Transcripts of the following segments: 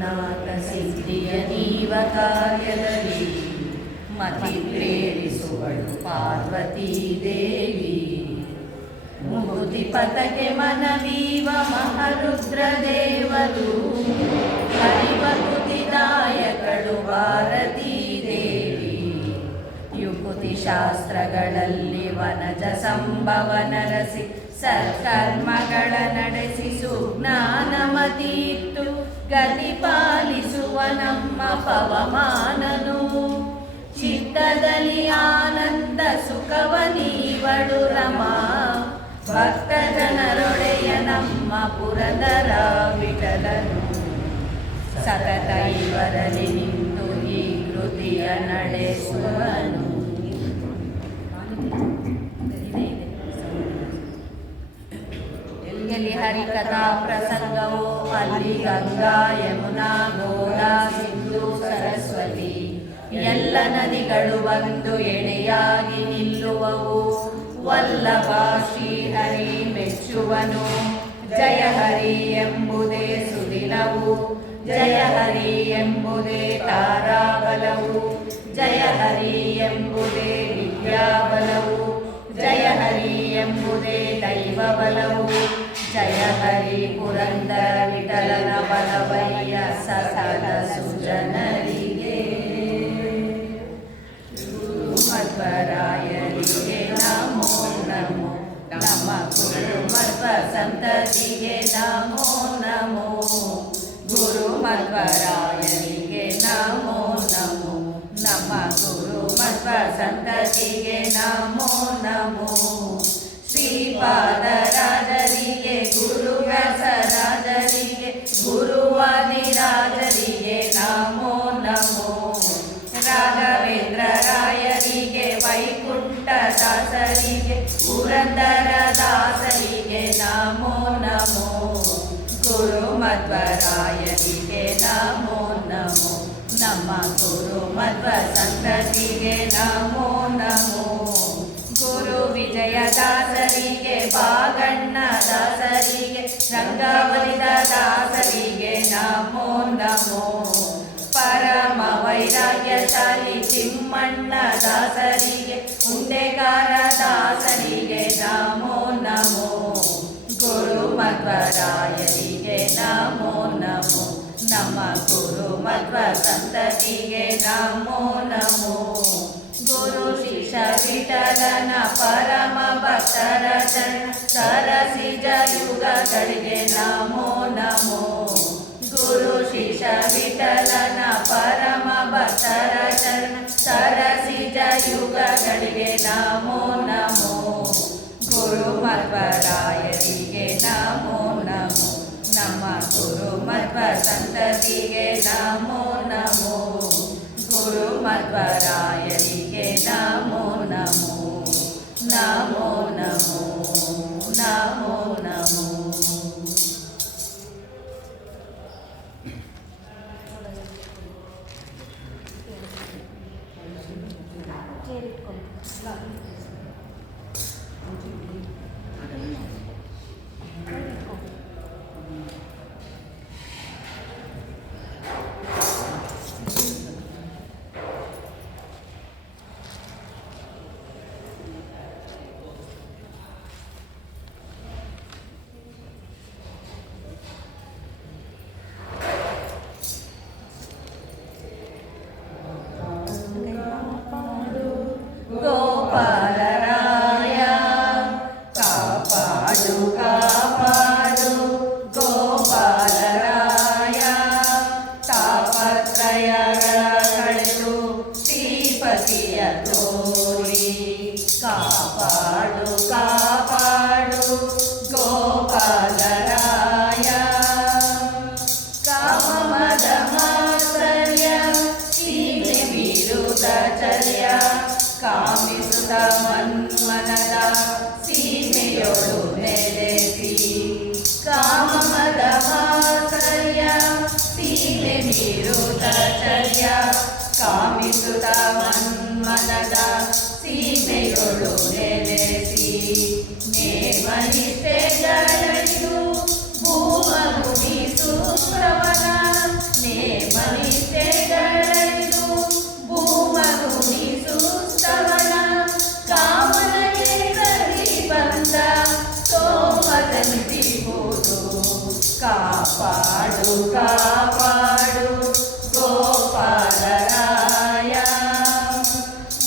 ನಾಥ ಸಿದ್ಧಿಯ ನೀವ ಕಾರ್ಯದಲ್ಲಿ ಮತಿ ಪ್ರೇರಿಸುವಳು ಪಾರ್ವತೀ ದೇವಿ. ಮುಹುತಿ ಪಥಕ್ಕೆ ಮನವೀವ ಮಹಾರುದ್ರ ದೇವರು, ಹರಿವಕುತಿದಾಯಕಳು ಭಾರತೀ ದೇವಿ. ಯುಕುತಿ ಶಾಸ್ತ್ರಗಳಲ್ಲಿ ವನಜ ಸಂಭವ ನರಸಿ ಸತ್ಕರ್ಮಗಳ ನಡೆಸಿ ಸುಜ್ಞಾನಮತಿ ಇಟ್ಟು ಗತಿ ಪಾಲಿಸುವ ನಮ್ಮ ಪವಮಾನನು. ಚಿತ್ತದಲ್ಲಿ ಆನಂದ ಸುಖವ ನೀವಳು ರಮಾ, ಭಕ್ತ ಜನರೊಡೆಯ ನಮ್ಮ ಪುರಂದರ ವಿಠಲನು. ಸತತ ಇವರಲ್ಲಿ ನಿಂತು ಈ ಕೃತಿಯ ನಡೆಸುವನು. ಎಲ್ಲಿ ಹರಿಕಥಾ ಪ್ರಸಂಗವೋ ಅಲ್ಲಿ ಗಂಗಾ ಯಮುನಾ ಗೋದಾ ಸಿಂಧು ಸರಸ್ವತಿ ಎಲ್ಲ ನದಿಗಳು ಬಂದು ಎಣೆಯಾಗಿ ನಿಲ್ಲುವವು. ವಲ್ಲಭ ಶ್ರೀಹರಿ ಮೆಚ್ಚುವನು, ಜಯ ಹರಿ ಎಂಬುದೇ ಸುದಿನವು. ಜಯ ಹರಿ ಎಂಬುದೇ ತಾರಾಬಲವು, ಜಯ ಹರಿ ಎಂಬುದೇ ವಿದ್ಯಾಬಲವು. ಜಯ ಹರಿ ಎಂಬುದೇ ದೈವ ಬಲವು. ಜಯ ಹರಿ ಪುರಂದರ ವಿಠಲನ ಬಲವಯ್ಯ ಸಕಲ ಸುಜನರಿಗೆ. ಮಧ್ವರಾಯರಿಗೆ ನಮೋ ನಮೋ, ನಮ್ಮ ಗುರು ಮಧ್ವ ಸಂತತಿಗೆ ನಮೋ ನಮೋ. ಗುರು ಮಧ್ವರಾಯರಿಗೆ ನಮೋ ನಮೋ, ನಮ್ಮ ಗುರು ಮಧ್ವ ಸಂತತಿಗೆ ನಮೋ ನಮೋ. ಶ್ರೀಪಾದರಾಜರಿಗೆ ಗುರು ವ್ಯಾಸರಾಜರಿಗೆ ಗುರುವಾದಿರಾಜರಿಗೆ ನಮೋ ನಮೋ. ರಾಘವೇಂದ್ರ ರಾಯರಿಗೆ ವೈಕುಂಠ ದಾಸರಿಗೆ ಪುರಂದರ ದಾಸರಿಗೆ ನಮೋ ನಮೋ. ಗುರು ಮಧ್ವರಾಯರಿಗೆ ನಮೋ ನಮೋ, ನಮ್ಮ ಗುರು ಮಧ್ವ ಸಂತತಿಗೆ ನಮೋ ನಮೋ. ಗುರು ವಿಜಯದಾಸರಿಗೆ ಬಾಗಣ್ಣ ದಾಸರಿಗೆ ರಂಗವಲಿದ ದಾಸರಿಗೆ ನಮೋ ನಮೋ. ಪರಮ ವೈರಾಗ್ಯಶಾಲಿ ತಿಮ್ಮಣ್ಣ ದಾಸರಿಗೆ ಉಂಡೆಗಾರ ದಾಸರಿಗೆ ನಮೋ ನಮೋ. ಗುರು ಮಧ್ವರಾಯರಿಗೆ ನಮೋ ನಮೋ, ನಮ್ಮ ಗುರು ಮಧ್ವ ಸಂತತಿಗೆ ನಮೋ ನಮೋ. ಗುರು ಶಿಷ್ಯ ವಿಠಲನ ಪರಮ ಭಕ್ತರ ಚರಣ ಸರಸಿಜ ಯುಗಗಳಿಗೆ ನಮೋ ನಮೋ. ಗುರು ಶಿಷ್ಯ ವಿಠಲನ ಪರಮ ಭಕ್ತರ ಚರಣ ಸರಸಿಜ ಯುಗಗಳಿಗೆ ನಮೋ ನಮೋ. ಗುರು ಮಧ್ವರಾಯರಿಗೆ ನಮೋ ನಮೋ, ನಮ್ಮ ಗುರು ಮಧ್ವ ಸಂತತಿಗೆ ನಮೋ ನಮೋ. ಗುರು ಮಧ್ವರಾಯರಿಗೆ ನಮೋ ನಮೋ, ನಮೋ ನಮೋ, ನಮೋ ನಮೋ. ಮನ್ಮನದ ಸೀಮೆಯೊಳು ನೆಲೆಸಿ ಕಾಮದ ಮಾತ್ಸರ್ಯ ಸೀಮೆ ಮೀರುತ ಚರ್ಯ ಕಾಮಿಸುತ್ತ ಮನ್ಮನದ ಸೀಮೆಯೊಳು ನೆಲೆಸಿ ನೇಮನಿಷ್ಠೆಗಳೈದು ಭೂಮಗುಣಿಸು ಶ್ರವಣ ನೇಮನಿಷ್ಠೆಗಳೈದು ಭೂಮಗುಣಿಸು ಶ್ರವಣ ಕಾಮನಗೆ ಬಂದ ಸೋಮದಂತಿಹುದು ಕಾಪಾಡು ಕಾಪಾಡು ಗೋಪಾಲರಾಯ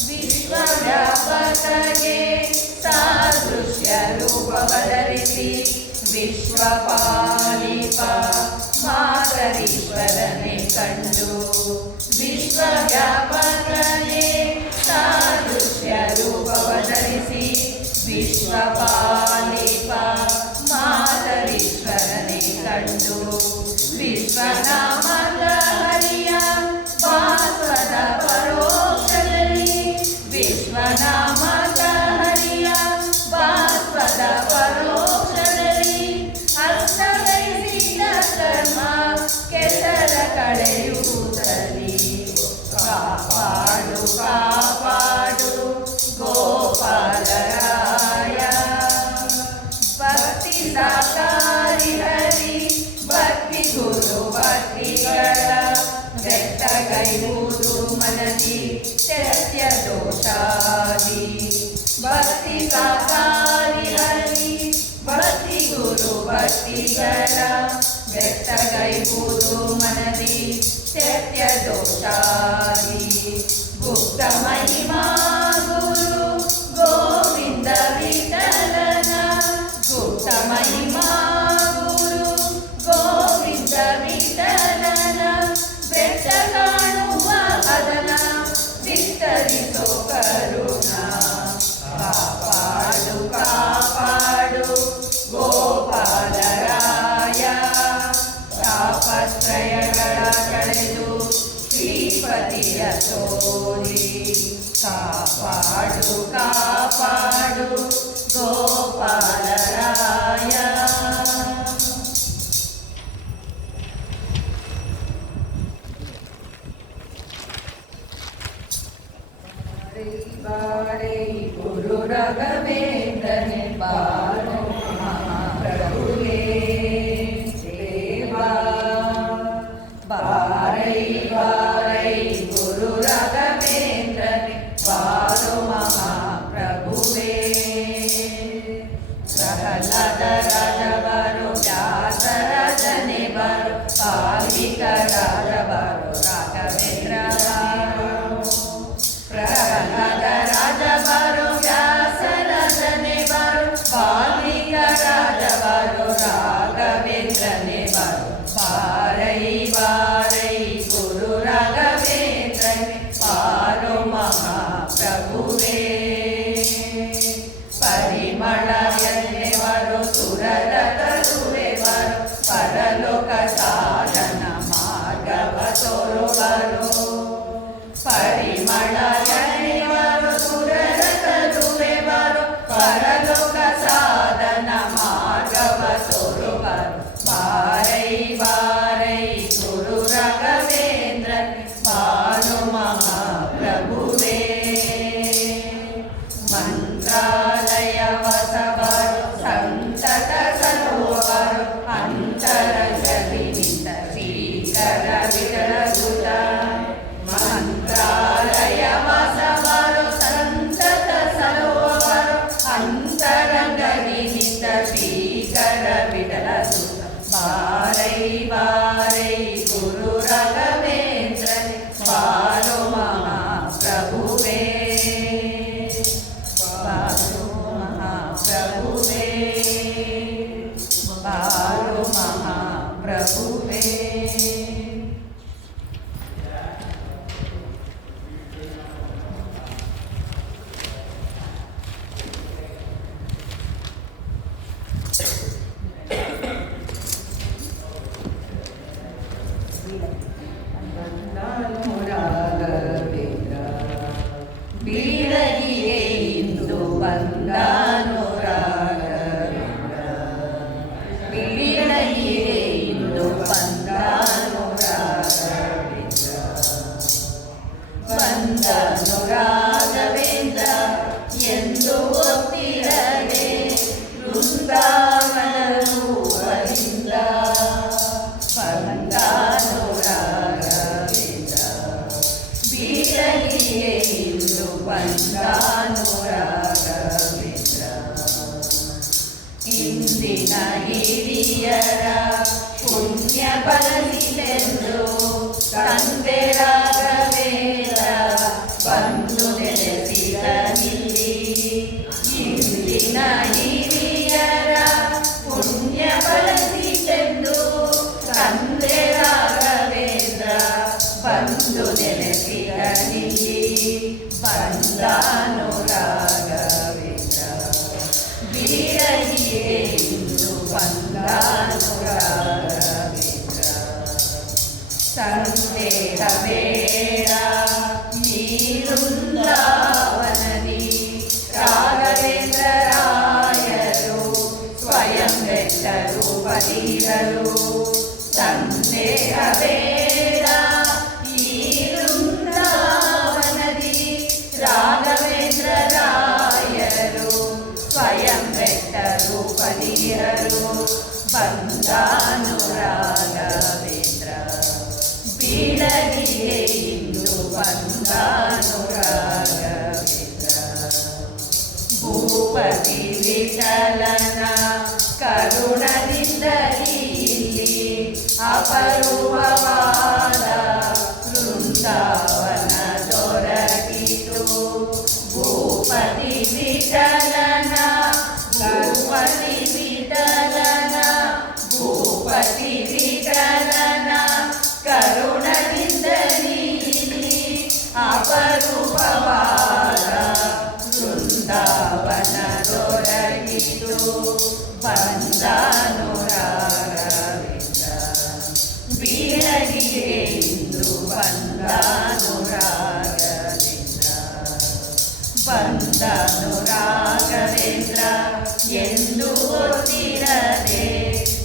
ವಿಶ್ವವ್ಯಾಪಕಗೆ ಸಾದೃಶ್ಯ ರೂಪ ಬದಲಿಸಿ ವಿಶ್ವಪಾಲಿಪ ಮಾತರೀಶ್ವರನೆ ಕಂಡು ವಿಶ್ವವ್ಯಾಪಕನೆ ಸಾದೃಶ್ಯ ರೂಪ ಬದಲಿಸಿ ವಿಶ್ವಪಾಲಿಪ ಮಾತರೀಶ್ವರನೆ ಕಂಡು ವಿಶ್ವನಾಮದ ಹರಿಯ ಭಾಸ್ವದ ಪರೋಕ್ಷದಲ್ಲಿ ವಿಶ್ವನಾಮದ ಹರಿಯ ಭಾಸ್ವದ ಪರೋಕ್ಷದಲ್ಲಿ ಅರ್ಥಗೈಸಿದ ಕರ್ಮ ಕೆಸರ ಕಳೆಯುವುದರಲ್ಲಿ ಕಾಪಾಡು ಕಾಪಾಡು ಗೋಪಾಲರಾಯ ಭಕ್ತಿ ಸಾಕಾರಿ ಹರಿ ಭಕ್ತಿ ಗುರು ಭಕ್ತಿಗಳ ವ್ಯಕ್ತಗೈವುದು ಮನದಿ ಸತ್ಯ ದೋಷಾದಿ ಭಕ್ತಿ ಸಾಕಾರಿ ಹರಿ ಭಕ್ತಿ ಗುರು ಭಕ್ತಿಗಳ ವ್ಯಕ್ತಗೈವುದು ಮನದಿ ಸತ್ಯ ದೋಷಾದಿ ಗುಪ್ತ ಮಹಿಮಾ ಗುರು ಗೋವಿಂದ ವಿಠಲನ ಗುಪ್ತ ಮಹಿಮಾ ಗುರು ಗೋವಿಂದ ವಿಠಲನ ಬೆಟ್ಟ ಕಾಣುವ ಅದನ ವಿಸ್ತರಿಸೋ ಕರುಣ ಕಾಪಾಡು ಕಾಪಾಡು ಗೋಪಾಲರಾಯ ತಾಪತ್ರಯಗಳ ಕಳೆದು ಶ್ರೀಪತಿಯ ತೋರಿ ಕಾಪಾಡು ಕಾಪಾಡು ಗೋಪಾಲರಾಯ ಬಾರೇ ಗುರು ರಾಘವೇಂದ್ರನೇ ಬಾರೋ ಮಹಾಪ್ರಭುವೇ ದೇವಾ ಬಾರೈ ಬಾರೈ ಗುರು ರಾಘವೇಂದ್ರನೇ ಬಾರೋ ಮಹಾಪ್ರಭುವೇ ಪ್ರಹ್ಲಾದ ರಾಜ ಬಾರೋ ವ್ಯಾಸ ರಾಜನೇ ಬಾರೋ ಪಾಲಿಕ ರಾಜ ಬಾರೋ ರಾಘವೇಂದ್ರ ಪ್ರಹ್ಲಾದ ರಾಜ ಬಾರೋ ವ್ಯಾಸ ರಾಜನೇ ಬಾರೋ ಪಾಲಿಕ ರಾಜ ಬಾರೋ ರಾಘವೇಂದ್ರನೇ ಬಾರೋ ಬಾರೈ ಬಾರೈ ಗುರು ರಾಘವೇಂದ್ರನೇ ಬಾರೋ ಮಹಾಪ್ರಭುವೇ ಪರಿಮಳ ಎನ್ನೆ ಬಾರೋ ಸುರರ ತರುವೆ ಬಾರೋ ಪರಲೋಕ ಸಾಧನ ಮಾರ್ಗವ ತೋರೋ ಬಾರೋ ಪರಿಮಳ ಬಾರೋ ಸುರರ ತರುವೆ ಬಾರೋ ಪರಲೋಕ ಸಾಧನ ಮಾರ್ಗವ ತೋರೋ ಬಾರೋ ಬಾರೈ ಬಾರೈ ಗುರು ರಾಘವೇಂದ್ರ ಬಾರೋ ಮಹಾಪ್ರಭುವೇ ಮಂತ್ರಾಲಯ ವಸ ಬಾರೋ ಸಂತತ ಸರೋವ ಬಾರೋ ಅಂತರಂಗದಿ ನಿಂತ ಶ್ರೀಕರ ವಿಠಲ ಸುತ ಮಂತ್ರಾಲಯ ವಾಸ ಬಾರೋ ಸಂತತ ಸರೋವ ಬಾರೋ ಅಂತರಂಗದಿ ನಿಂತ ಶ್ರೀಕರ ವಿಠಲ ಸುತ ಬಾರೈ ಬಾರೈ ಗುರು ರಾಘವೇಂದ್ರ ಬಾರೋ ಮಹಾಪ್ರಭುವೇ ಬಾರೋ ಮಹಾಪ್ರಭುವೇ ಬಾರೋ ಮಹಾಪ್ರಭುವೇ ಬೀಳಗಿಯೇ ಇಂದು ಬಂದಾನು ರಾಘವೇಂದ್ರ ಬೀಳಗಿಯೇ ಇಂದು ಬಂದಾನು ರಾಘವೇಂದ್ರ ಬಂದನು ರಾಘವೇಂದ್ರ ಎಂದು ಗೊತ್ತಿರದೆ ಬೀಳಲಿಯೇ ಇಂದು ಬಂದಾನು ರಾಘವೇಂದ್ರ. ಇಂದಿನ ಹಿರಿಯರ ಪುಣ್ಯ ಬರಲಿತೆಂದು ತಂದೆ ರಾಘವೇಂದ್ರ ಬಂದು ನೆಲೆಸಿದನಿಲ್ಲಿ. ಇಂದಿನ ಹಿರಿಯರ ಪುಣ್ಯ ಬರಲಿತೆಂದು ತಂದೆ ರಾಘವೇಂದ್ರ ಬಂದು ನೆಲೆಸಿದನಿಲ್ಲಿ. ಬಂದಾನು ರಾಘವೇಂದ್ರ ಬೀಳಲಿಯೇ ಇಂದು ಬಂದಾನು ರಾಘವೇಂದ್ರ. ಸಂದೇಹ ಬೇಡ ಈ ವೃಂದಾವನದಿ ರಾಘವೇಂದ್ರ ರಾಯರು ಸ್ವಯಂ ಬೆಟ್ಟರು ಬಲಿರರು. ಸಂದೇಹ ಬೇಡ ಈ ವೃಂದಾವನದಿ ರಾಘವೇಂದ್ರ ರಾಯರು ಸ್ವಯಂ ಬೆಟ್ಟರು ಬಲಿರರು. ಬಂದಾನು ರಾಘವೇಂದ್ರ ಬೀಳಲಿಯೇ ಇಂದು ಬಂದಾನು ರಾಘವೇಂದ್ರ. ಭೂಪತಿ ವಿಠಲನ ಕರುಣದಿಂದಲೇ ಇಲ್ಲಿ ಅಪರೂಪವಾದ ವೃಂದಾವನ ದೊರಕಿತು. ಭೂಪತಿ ವಿಠಲನ ಭೂಪತಿ ವಿಠಲನ ಭೂಪತಿ ವಿಠಲನ ಕರುಣದಿಂದಲೇ ಇಲ್ಲಿ ಅಪರೂಪವಾದ ವೃಂದಾವನ ದೊರಕಿತು. ಬಂದಾನು ರಾಘವೇಂದ್ರ ಬೀಳಲಿಯೇ ಇಂದು ಬಂದಾನು ರಾಘವೇಂದ್ರ. ಬಂದಾನು ರಾಘವೇಂದ್ರ ಎಂದು ಗೊತ್ತಿರದೆ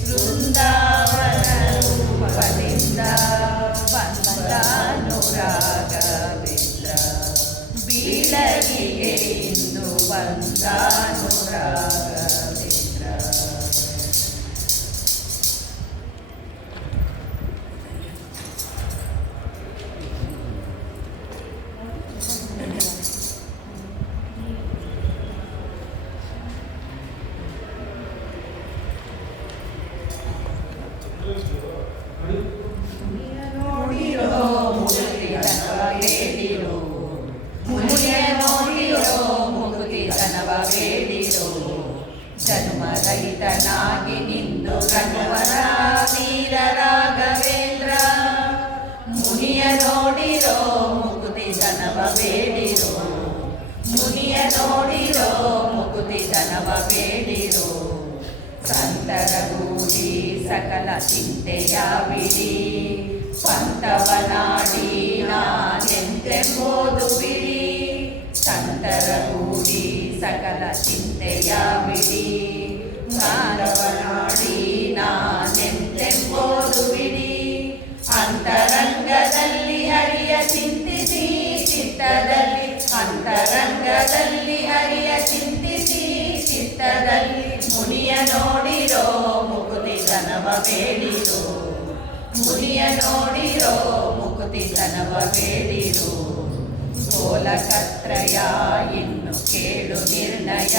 ವೃಂದಾವನ ರೂಪದಿಂದ ಬಂದಾನು ರಾಘವೇಂದ್ರ ಬೀಳಲಿಯೇ ಇಂದು ಬಂದಾನು ರಾಘವೇಂದ್ರ. ನೋಡಿರೋ ಮುಕ್ತಿತನವ ಬೇಡಿರೋ, ಮುನಿಯ ನೋಡಿರೋ ಮುಕ್ತಿತನವ ಬೇಡಿರೋ. ಜನ್ಮರಹಿತನಾಗಿ ನಿಂದು ಕಣ್ವರ ವೀರ ರಾಘವೇಂದ್ರ. ಮುನಿಯ ನೋಡಿರೋ ಮುಕ್ತಿತನವ ಬೇಡಿರೋ, ಮುನಿಯ ನೋಡಿರೋ ಮುಕ್ತಿತನವ ಬೇಡಿರೋ. ಸಂತರ ಗೂಡಿ ಸಕಲ ಚಿಂತೆಯ ಬಿಡಿ, ಪಂಥವನಾಡಿ ನಾನೆಂದೆಂಬುದು ಬಿಡಿ. ಸಂತರ ಗೂಡಿ ಸಕಲ ಚಿಂತೆಯ ಬಿಡಿ, ಪಂಥವನಾಡಿ ನಾನೆಂದೆಂಬುದು ಬಿಡಿ. ಅಂತರಂಗದಲ್ಲಿ ಹರಿಯ ಚಿಂತಿಸಿ ಚಿತ್ತದಲ್ಲಿ, ಅಂತರಂಗದಲ್ಲಿ ಹರಿಯ ಚಿಂತಿಸಿ ಚಿತ್ತದಲ್ಲಿ. ಮುನಿಯ ನೋಡಿರೋ ಮುಕುತಿತನವ ಬೇಡಿರೋ, ಮುನಿಯ ನೋಡಿರೋ ಮುಕುತಿತನವ ಬೇಡಿರೋ. ಗೋಲಕತ್ರಯ ಇನ್ನು ಕೇಳು ನಿರ್ಣಯ,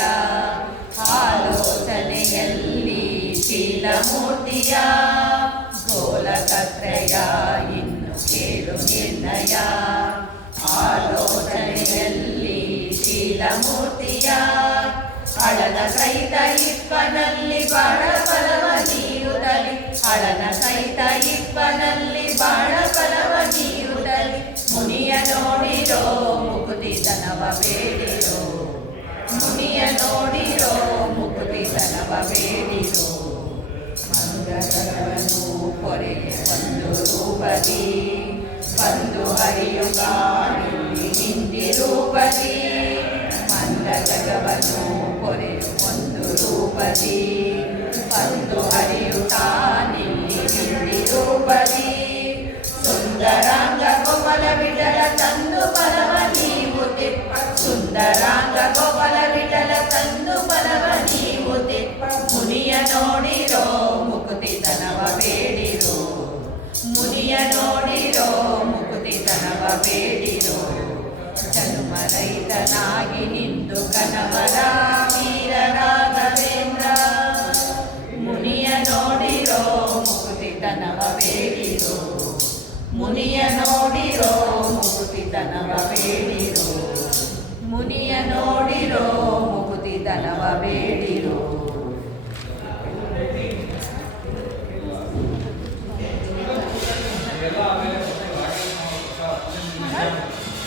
ಆಲೋಚನೆಯಲ್ಲಿ ಶೀಲಮೂರ್ತಿಯ. ಗೋಲಕತ್ರಯ ಇನ್ನು ಕೇಳು ನಿರ್ಣಯ, ಆಲೋಚನೆಯಲ್ಲಿ ಶೀಲಮೂರ್ತಿಯ. ಅಳನ ಸಹಿತ ಇಪ್ಪನಲ್ಲಿ ಬಾಳ ಫಲವ ನೀಡುತ್ತಲಿ, ಅಳನ ಸಹಿತ ಇಪ್ಪನಲ್ಲಿ ಬಾಳ ಫಲವ ನೀಡುತ್ತಲಿ. ಮುನಿಯ ನೋಡಿರೋ ಮುಕುತಿತನವ ಬೇಡಿರೋ, ಮುನಿಯ ನೋಡಿರೋ ಮುಕುತಿತನವ ಬೇಡಿರೋ. ಮಂಗಗಳನ್ನು ಕೊರೆಗೆ ಒಂದು ರೂಪದಿ ಬಂದು ಹರಿಯುಗಾಡಿ ಹಿಂದಿ ರೂಪದಿ. ಮಂದ ಜಗವನ್ನು ಕೊರೆಯು ಒಂದು ರೂಪದಿ ಬಂದು ಹರಿಯುತ್ತಾನಿಲ್ಲಿ ಹಿಂದಿ ರೂಪದಿ. ಸುಂದರಾಂಗ ಗೋಪಾಲ ವಿಠಲ ತಂದು ಫಲವ ನೀವು ತಿಪ್ಪ, ಸುಂದರಾಂಗ ಗೋಪಾಲ ವಿಠಲ ತಂದು ಫಲವ ನೀವು ತಿಪ್ಪ. ಮುನಿಯ ನೋಡಿರೋ ಮುಕುತಿತನವ ಬೇಡಿರೋ, ಮುನಿಯ ನೋಡಿರೋ ಮುಕುತಿತನವ ಬೇಡಿರೋ. ಬೇಡಿರೋ, ಮುನಿಯ ನೋಡಿರೋ ಮುಕುತಿ ಧನವ ಬೇಡಿರೋ.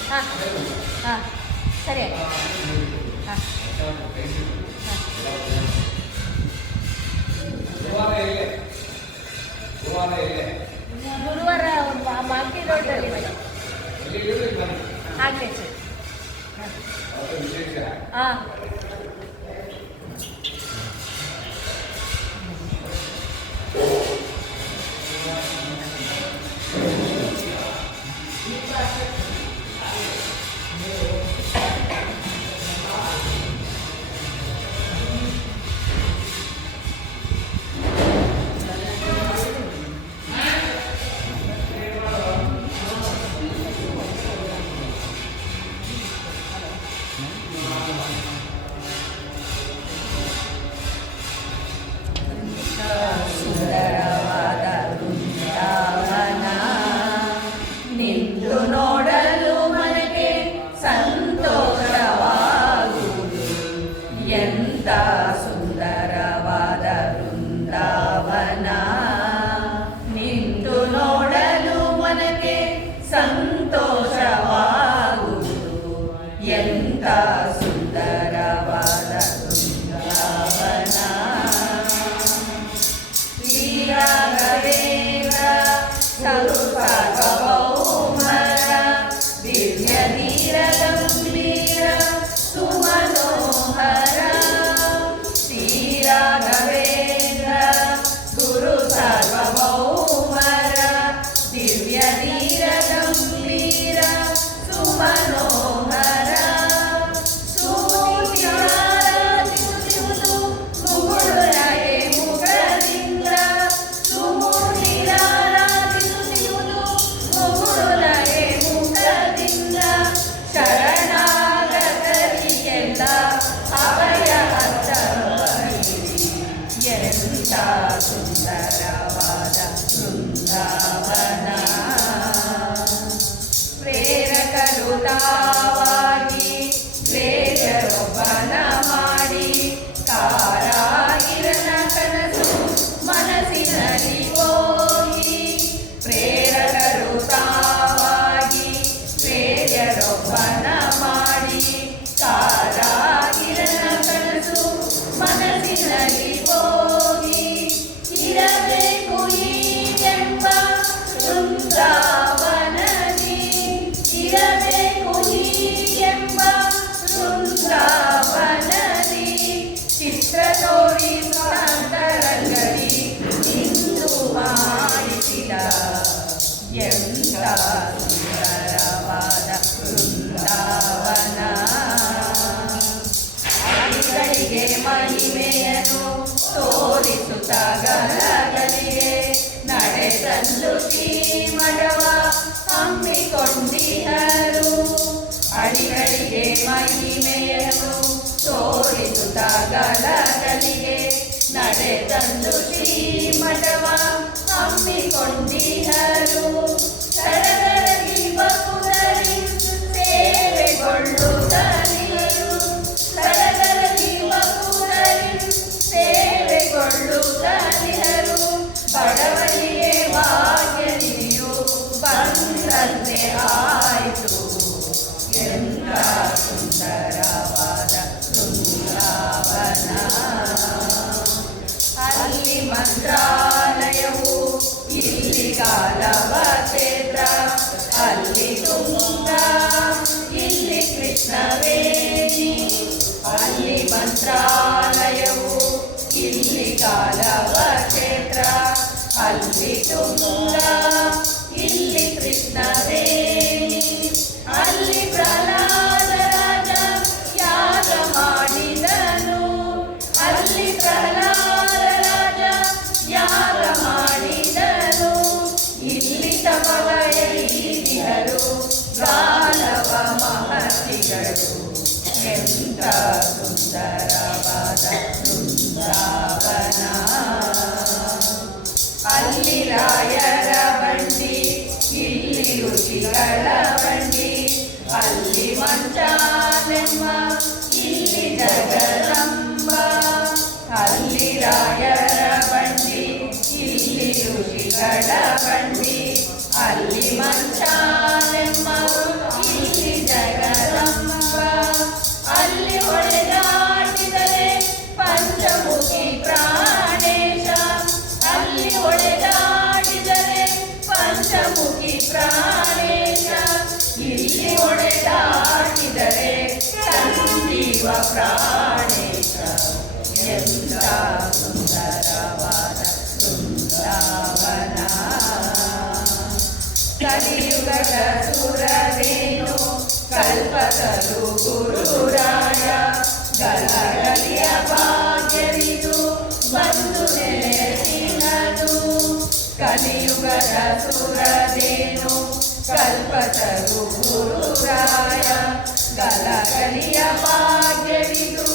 ಹಾಂ ಹಾಂ ಸರಿ ಹಾಂ ಗುರುವಾರ ಮಾಲ್ಕಿ ರೋಡಲ್ಲಿ ಆಗಲಿ ಸರ್. ಹಾಂ ಸುಂದರವಾದ ವೃಂದಾವನ ನಿಂತು ನೋಡಲು ಮನಗೆ ಸಂತೋಷವಾಗುವುದು. ಎಂಥ ಸುಂದರವಾದ ವೃಂದಾವನ ನಿಂತು ನೋಡಲು ಮನಗೆ ಸಂತೋಷವಾಗುವುದು. ಎಂಥ ಸುಂದರವಾದ ವೃಂದಾವನ. ಶ್ರೀರಾಘವೇಂದ್ರ ಸರ್ವಭೌಮರ ದಿವ್ಯ ಧೀರ ಗಂಭೀರ ಸುಮನೋಹರ. ಶ್ರೀರಾಘವೇಂದ್ರ ಗುರು ಸಾರ್ವಭೌಮರ ದಿವ್ಯ ಧೀರ ಗಂಭೀರ ಸುಮನೋಹರ. ಎಂಥ ಸುಂದರವಾದ ವೃಂದಾವನ. ಪ್ರೇರಕರು ತಾವಾಗಿ ಪ್ರೇರರೊಬ್ಬನ ಮಾಡಿ ಕಾರಾಗಿರನ ಕನಸು ಮನಸ್ಸಿನಲ್ಲಿ ಹೋಗಿ. ಪ್ರೇರಕರು ತಾವಾಗಿ ಪ್ರೇರರೊಬ್ಬನ ಮಾಡಿ ಕಾರಾಗಿರನ ಕನಸು ಮನಸ್ಸಿನಲ್ಲಿ ಹೋಗಿ. ಇರಬೇಕು ಹೀಗೆಂಬ ವೃಂದಾವನದಿ, ಇರಬೇಕು ಹೀಗೆಂಬ ವೃಂದಾವನದಿ. ಚಿತ್ರ ತೋರಿ ಅಂತರಂಗದಿ ಇಂದು ಮಾಡಿಸಿದ ಎಂಥ ಸುಂದರವಾದ ವೃಂದಾವನ. ಅಡಿಗಳಿಗೆ ಮಹಿಮೆಯನ್ನು ತೋರಿಸುತ್ತ ಗಲಗಲಿಗೆ ನಡೆಸಲು ಶ್ರೀಮಠವ ಹಮ್ಮಿಕೊಂಡಿಹರು. ಅಡಿಗಳಿಗೆ ಮಹಿಮೆಯನ್ನು ತೋರಿಸುತ್ತ ಗಲಗಲಿಗೆ ನಡೆಸಲು ಶ್ರೀಮಠವ ಹಮ್ಮಿಕೊಂಡಿಹರು. ಸರಗರಗಿ ಬಕುದರಿ ಸೇವೆಗೊಳ್ಳುತ್ತಲಿಯರು. ಸರಗರಗಿ ಬಕುದರಿ ಸೇವೆಗೊಳ್ಳುತ್ತಲಿಯರು. ಬಡವರಿಗೆ ಭಾಗ್ಯ ನಿಧಿಯು ಬಂದಂತೆ ಆಯಿತು. ಎಂಥ ಸುಂದರವಾದ ವೃಂದಾವನ. ಅಲ್ಲಿ ಮಂತ್ರಾಲಯವು, ಇಲ್ಲಿ ಕಾಲವ ಕ್ಷೇತ್ರ. ಅಲ್ಲಿ ತುಂಗ, ಇಲ್ಲಿ ಕೃಷ್ಣವೇಣಿ. ಅಲ್ಲಿ ಮಂತ್ರಾಲಯವು, ಇಲ್ಲಿ ಕಾಲವ ಕ್ಷೇತ್ರ. ಅಲ್ಲಿ ತುಂಗ, ಇಲ್ಲಿ ಕೃಷ್ಣವೇಣಿ. ಅಲ್ಲಿ ಪ್ರಹ್ಲಾದ ರಾಜ ಯಾಗ ಮಾಡಿದನು. ಅಲ್ಲಿ ಪ್ರಹ್ಲಾದ ರಾಜ ಯಾಗ ಮಾಡಿದನು. ಇಲ್ಲಿ ತಪವೈದಿಹರು ಅಲ್ಲಿ ಮಂಚಾಲೆಮ್ಮ ಇಲ್ಲಿ ಜಗದಂಬ ಅಲ್ಲಿ ರಾಯರ ಬಂಡಿ ಇಲ್ಲಿ ಋಷಿಗಳ ಬಂಡಿ ಅಲ್ಲಿ ಮಂಚಾಲೆಮ್ಮ ಇಲ್ಲಿ ಜಗದಂಬ ಅಲ್ಲಿ ಹೊಡೆದಾಡಿದರೆ ಪಂಚಮುಖಿ ಪ್ರಾಣೇಶ ಅಲ್ಲಿ ಹೊಡೆದಾಡಿದರೆ ಪಂಚಮುಖಿ ಪ್ರಾಣೇಶ ಇಲ್ಲಿ ಹೊಡೆದಾಡಿದರೆ ಸಂಜೀವ ಪ್ರಾಣೇಶ ಎಂತ ಸುಂದರವಾದ ಬೃಂದಾವನ ಕಲಿಯುಗದ ಸುರರೇನು ಕಲ್ಪತರು ಗುರುರಾಯ ಗಲಗಲಿಯ ಭಾಗ್ಯವಿದು ಬಂದು ನೆಲೆಸಿನದು ಕಲಿಯುಗದ ಸುರರೇನು ಕಲ್ಪತರು ಗುರುರಾಯ ಗಲಗಲಿಯ ಭಾಗ್ಯವಿದು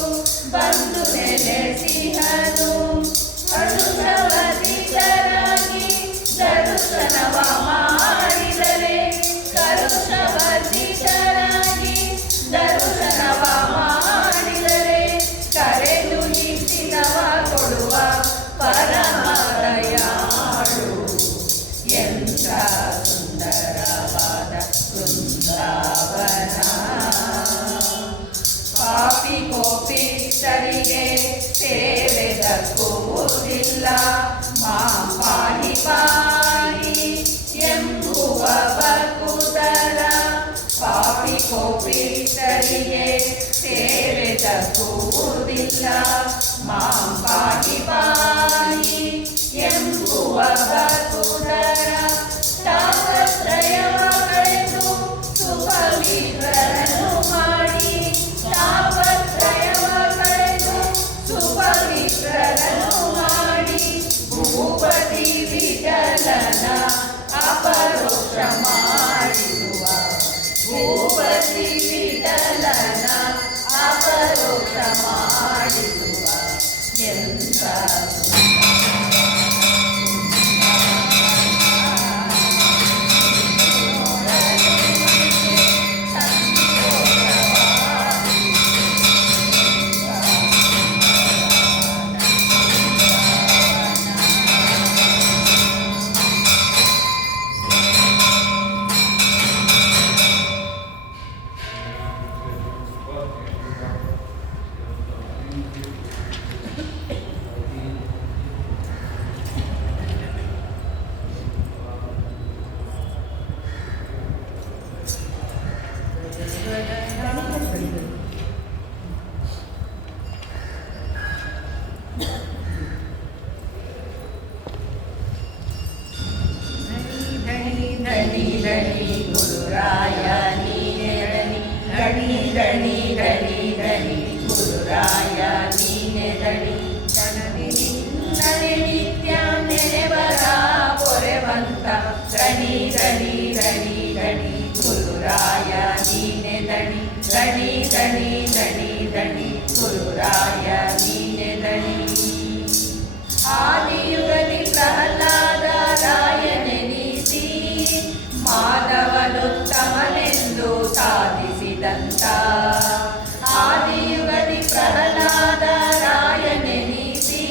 ಬಂದು ನೆಲೆಸಿನದು ಕರುಷವರ್ಧಿತರಾಗಿ ದರ್ಶನವ ಮಾಡಿದರೆ ಕರುಷವರ್ಧಿತರಾಗಿ ದರ್ಶನವ ಮಾಡಿದರೆ ಕರೆದು ನಿಂತಿನವ ಕೊಡುವ ಪರಮ ದಯಾಳು ಎಂಥ ಸುಂದರವಾದ ವೃಂದಾವನ ಪಾಪಿ ಕೋಪಿಷ್ಟರಿಗೆ ಸೇವೆ ದಕ್ಕುವುದಿಲ್ಲ ಪಾಹಿ ಪಾಹಿ ಎಂಬುವ ಭಕ್ತರ ಪಾಪಿ ಕೋಪಿಷ್ಟರಿಗೆ ಸೇವೆ ದಕ್ಕುವುದಿಲ್ಲ ಪಾಹಿ ಪಾಹಿ ಎಂಬುವ ಭಕ್ತರ ತಾಪತ್ರಯವ ಕಳೆದು ಸುಪವಿತ್ರರನ್ನು ಮಾಡಿ ತಾಪತ್ರಯವ ಕಳೆದು ಸುಪವಿತ್ರರನ್ನು ಮಾಡಿ ಭೂಪತಿ ವಿಠಲನ ಅಪರೋಕ್ಷ ಮಾಡಿರುವ ಭೂಪತಿ ವಿಠಲನ ಅಪರೋಕ್ಷ ಮಾಡಿರುವ ಎಂಥ ಧಣಿ ಧಣಿ ಗುರುರಾಯ ನೀನೆ ಧಣಿ ಧಣಿ ಧಣಿ ಧಣಿ ಧಣಿ ಗುರುರಾಯ ನೀನೆ ಧಣಿ ಧಣಿ ನಿನ್ನನೆ ನಿತ್ಯ ನೆನೆವರ ಪೊರೆವಂತ ಧಣಿ ಧಣಿ ಧಣಿ ಧಣಿ ಗುರುರಾಯ ನೀನೆ ಧಣಿ ಧಣಿ ಧಣಿ ಧಣಿ ಧಣಿ ಗುರುರಾಯ ನೀನೆ ಧಣಿ ಆದಿಯುಗದಿ ಪ್ರಹ್ಲಾದ ರಾಯನೆನಿಸಿ ಮಾಧವನುತ್ತಮನೆಂದು ಸಾಧಿಸಿದಂತ ಆದಿಯುಗದಿ ಪ್ರಹ್ಲಾದ ರಾಯನೆನಿಸಿ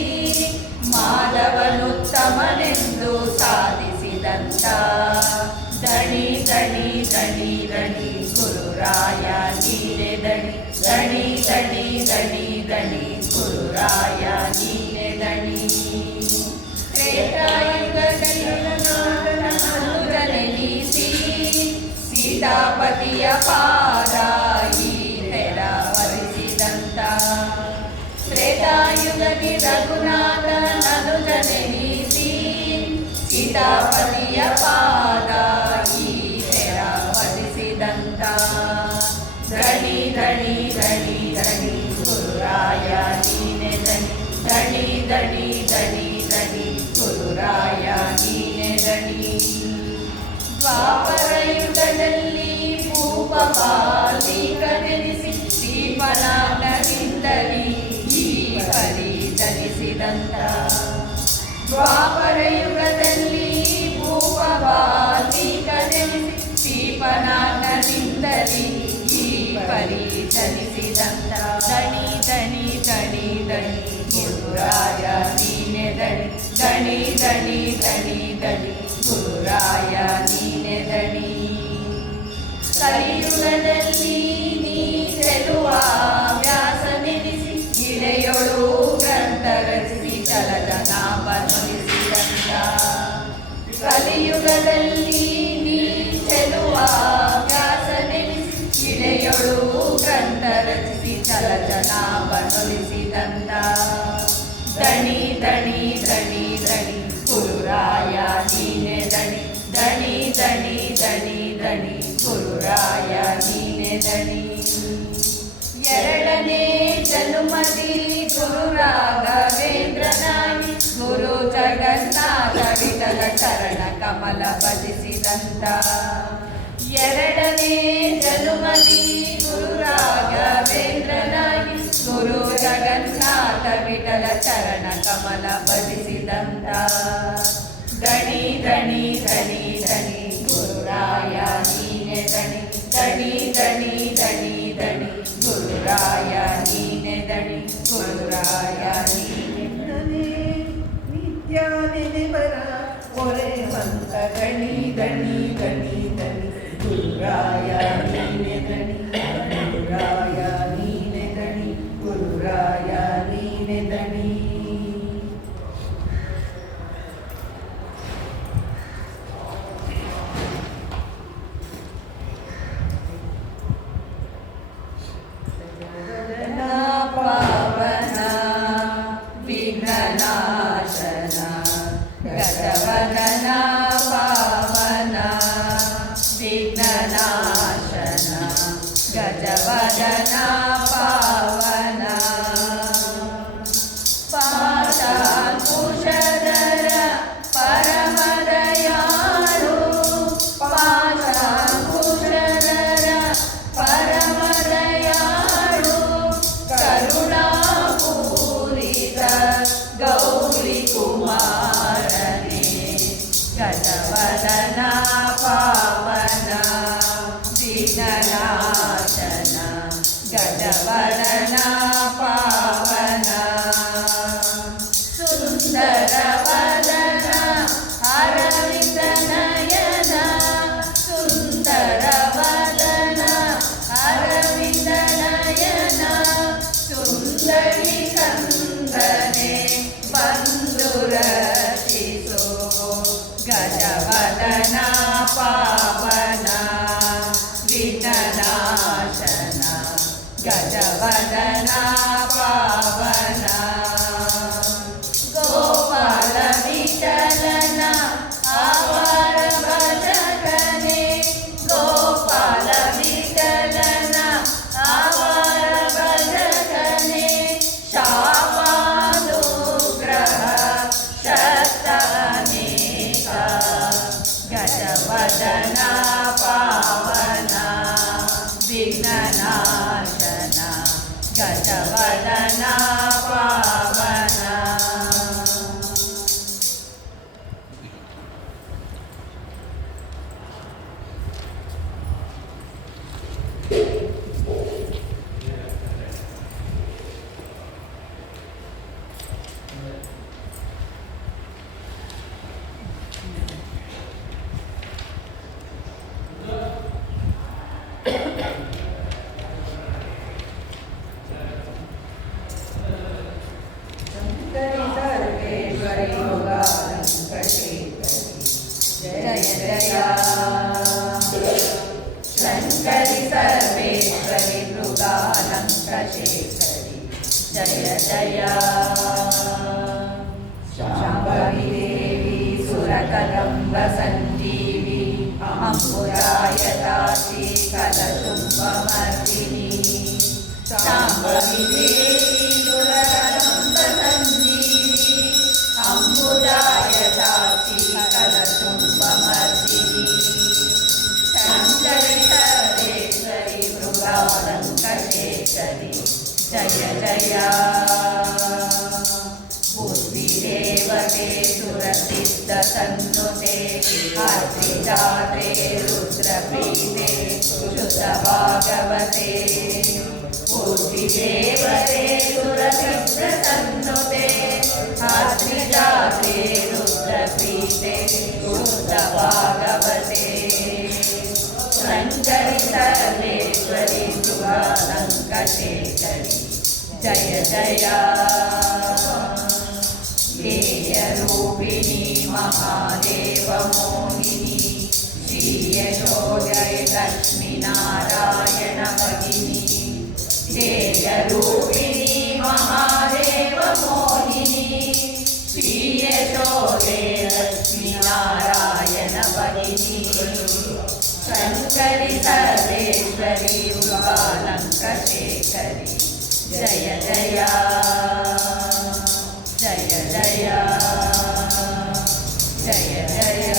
ಮಾಧವನುತ್ತಮನೆಂದು ಸಾಧಿಸಿದಂತ ಧಣಿ ಧಣಿ ಧಣಿ ಧಣಿ ಗುರುರಾಯ ನೀನೆ ಧಣಿ ಧಣಿ ಧಣಿ ಧಣಿ ಧಣಿ ಗುರುರಾಯ ನೀನೆ ಧಣಿ ತ್ರೇತಾಯುಗನೆನಿಸಿ ಸೀತಾಪತಿಯ ಪಾದ ಈ ನೆರವರಿಸಿದಂತ ತ್ರೇತಾಯುಗದಿ ರಘುನಾಥನನು ಜನೆನಿಸಿ ಸೀತಾಪತಿಯ ಪಾದ ಈ ನೆರವರಿಸಿದಂತ ಧಣಿ ಧಣಿ ಧಣಿ ಧಣಿ ಗುರುರಾಯ ನೀನೆ ಧಣಿ ಧಣಿ ಧಣಿ ಧಣಿ ಧಣಿ ಗುರುರಾಯ ನೀನೆ ಧಣಿ ದ್ವಾಪರ ಯುಗದಲ್ಲಿ ಭೂಪಪಾಲಿಕನೆನಿಸಿ ಶ್ರೀಪನಾಗ್ನದಿಂದಲೀ ಈ ಪರಿ ಧರಿಸಿದಂತ ದ್ವಾಪರ ಯುಗದಲ್ಲಿ ಭೂಪಪಾಲಿಕನೆನಿಸಿ ಶ್ರೀಪನಾಗ್ನದಿಂದಲೀ ಈ ದಣಿ ದಣಿ ದಣಿ ಗುರುರಾಯ ನೀನೆ ದಣಿ. ಕಲಿಯುಗದಲ್ಲಿ ನೀ ಚೆಲುವ ವ್ಯಾಸನೆನಿಸಿ ಇಳೆಯೊಳು ಗ್ರಂಥ ರಚಿಸಿ ಜಲದ ನಾಮನುಳಿಸಿದಂತ. ಕಲಿಯುಗದಲ್ಲಿ ನೀ ಚೆಲುವ ವ್ಯಾಸನೆನಿಸಿ ಇಳೆಯೊಳು ಗ್ರಂಥ ರಚಿಸಿ ಜಲದ ನಾಮನುಳಿಸಿದಂತ. ದಣಿ ದಣಿ ದಣಿ ದಣಿ ಗುರುರಾಯ ನೀನೆ ದಣಿ. ದಣಿ ದಣಿ ದಣಿ ದಣಿ ಗುರುರಾಯ ನೀನೆ ದಣಿ. ಎರಡನೇ ಜನುಮದಿ ಗುರು ರಾಘವೇಂದ್ರನಾಗಿ ಗುರು ಜಗನ್ನಾಥ ವಿಠಲ ಚರಣ ಕಮಲ ಭಜಿಸಿದಂತ. ಎರಡನೇ ಜನುಮದಿ ಗುರು ರಾಘವೇಂದ್ರನಾಗಿ ಗುರು ಜಗನ್ನಾಥ ವಿಠಲ ಚರಣ ಕಮಲ ಭಜಿಸಿದಂತ. ದಣಿ ದಣಿ ದಣಿ ದಣಿ ಗುರುರಾಯ ನೀನೆ ದಣಿ. ದಣಿ ದಣಿ ದಣಿ ದಣಿ ಗುರುರಾಯ ನೀನೆ ದಣಿ. ಗುರುರಾಯ ನೀನೆ ದಣಿ. ನಿತ್ಯ ನೆನೆಬರ ಹೊರೆವಂತ ದಣಿ ದಣಿ ದಣಿ ದಣಿ ಗುರುರಾಯ ನೀನೆ ದಣಿ. ಗುರುರಾಯ ನೀನೆ ದಣಿ. ಗುರುರಾಯ ನೀನೆ ದಣಿ. ಪಾವನ ವಿಘ್ನನಾಶನ ಗಜವದನ ಪಾವನ ವಿಘ್ನನಾಶನ ಗಜವದನ ಪಾವನ. ಪಾಶಾಂಕುಶಧರ ಪರಮದಯಾಳು. ಪಾಶಾಂಕುಶಧರ ಪರಮದಯಾಳು. ಕರುಣಾಪೂರಿತ ಗೌರಿ ಕುಮಾರನೇ ಗಜವದನ ಪಾವನ ವಿಘ್ನನಾಶನ ಗಜವದನ ಪಾವನ. ಸುಂದರ ವದನ ಅರವಿಂದ ನಯನ. ಸುಂದರ ವದನ ಅರವಿಂದ ನಯನ. ಸುಂದರಿ ಕಂದನೆ ಬಂದು ರಚಿಸೋ ಗಜವದನ ಪಾವನ ವಿಘ್ನನಾಶನ ಗಜವದನ ಪಾವನ. ಗೋಪಾಲ ವಿಠಲನ ಆವಾರ ಭಜಕನೆ. ಗೋಪಾಲ ವಿಠಲನ ಆವಾರ ಭಜಕನೆ. ಶಾಪಾನುಗ್ರಹ ಶತನೇಕ ಗಜವದನ ಪಾವನ ವಿಘ್ನನಾಶನ ಗಜವದನ ಪಾವನ. ಸರ್ವೇಶ್ವರಿ ಜಯ ಜಯ. ಶಂಕರಿ ಸರ್ವೇಶ್ವರಿ ಮೃಗಾಲಂಕಶೇಖರಿ ಜಯ ಜಯ. ಶಾಂಭವಿ ದೇವಿ ಸುರಕದಂಬ ಸಂಜೀವಿ ಅಂಬುಜಾಯತಾಕ್ಷಿ ಕಲಶುಂಭಮರ್ದಿನಿ. ಶಾಂಭವಿ ದೇವಿ ಸುರಕದಂಬ ಸಂಜೀವಿ ಅಂಬುಜಾಯತಾಕ್ಷಿ ಕಲಶುಂಭಮರ್ದಿನಿ. ಶಂಕರಿ ಸರ್ವೇಶ್ವರಿ ಮೃಗಾಲಂಕಶೇಖರಿ ಜಯ ಜಯ. ಭೂರ್ವಿ ದೇವತೆ ಸುರಸಿದ್ಧ ಸನ್ನುತೆ ಆರ್ತಿಜಾತೆ ರುದ್ರಪ್ರೀತೆ ಶುದ್ಧ ಭಾಗವತೆ. ಭೂರ್ವಿ ದೇವತೆ ಸುರಸಿದ್ಧ ಸನ್ನುತೆ ಆರ್ತಿಜಾತೆ ರುದ್ರ ಯುಗಾಲಂಕಶೇಖರಿ ಜಯ ಜಯ ಧ್ಯೇಯರೂಪಿಣಿ ಮಹಾದೇವ ಮೋಹಿನಿ ಶ್ರೀ ಯಶೋದಯ ಲಕ್ಷ್ಮೀ ನಾರಾಯಣ ಭಗಿನಿ ಧ್ಯೇಯರೂಪಿಣಿ ಮಹಾದೇವ ಮೋಹಿನಿ ಶ್ರೀ ಯಶೋದಯ ಲಕ್ಷ್ಮೀ ನಾರಾಯಣ ಭಗಿನಿ ಶಂಕರಿ ಸರ್ವೇಶ್ವರಿ ಯುಗಾಲಂಕಶೇಖರಿ ಜಯ ಜಯ ಜಯ ಜಯ ಜಯ ಜಯ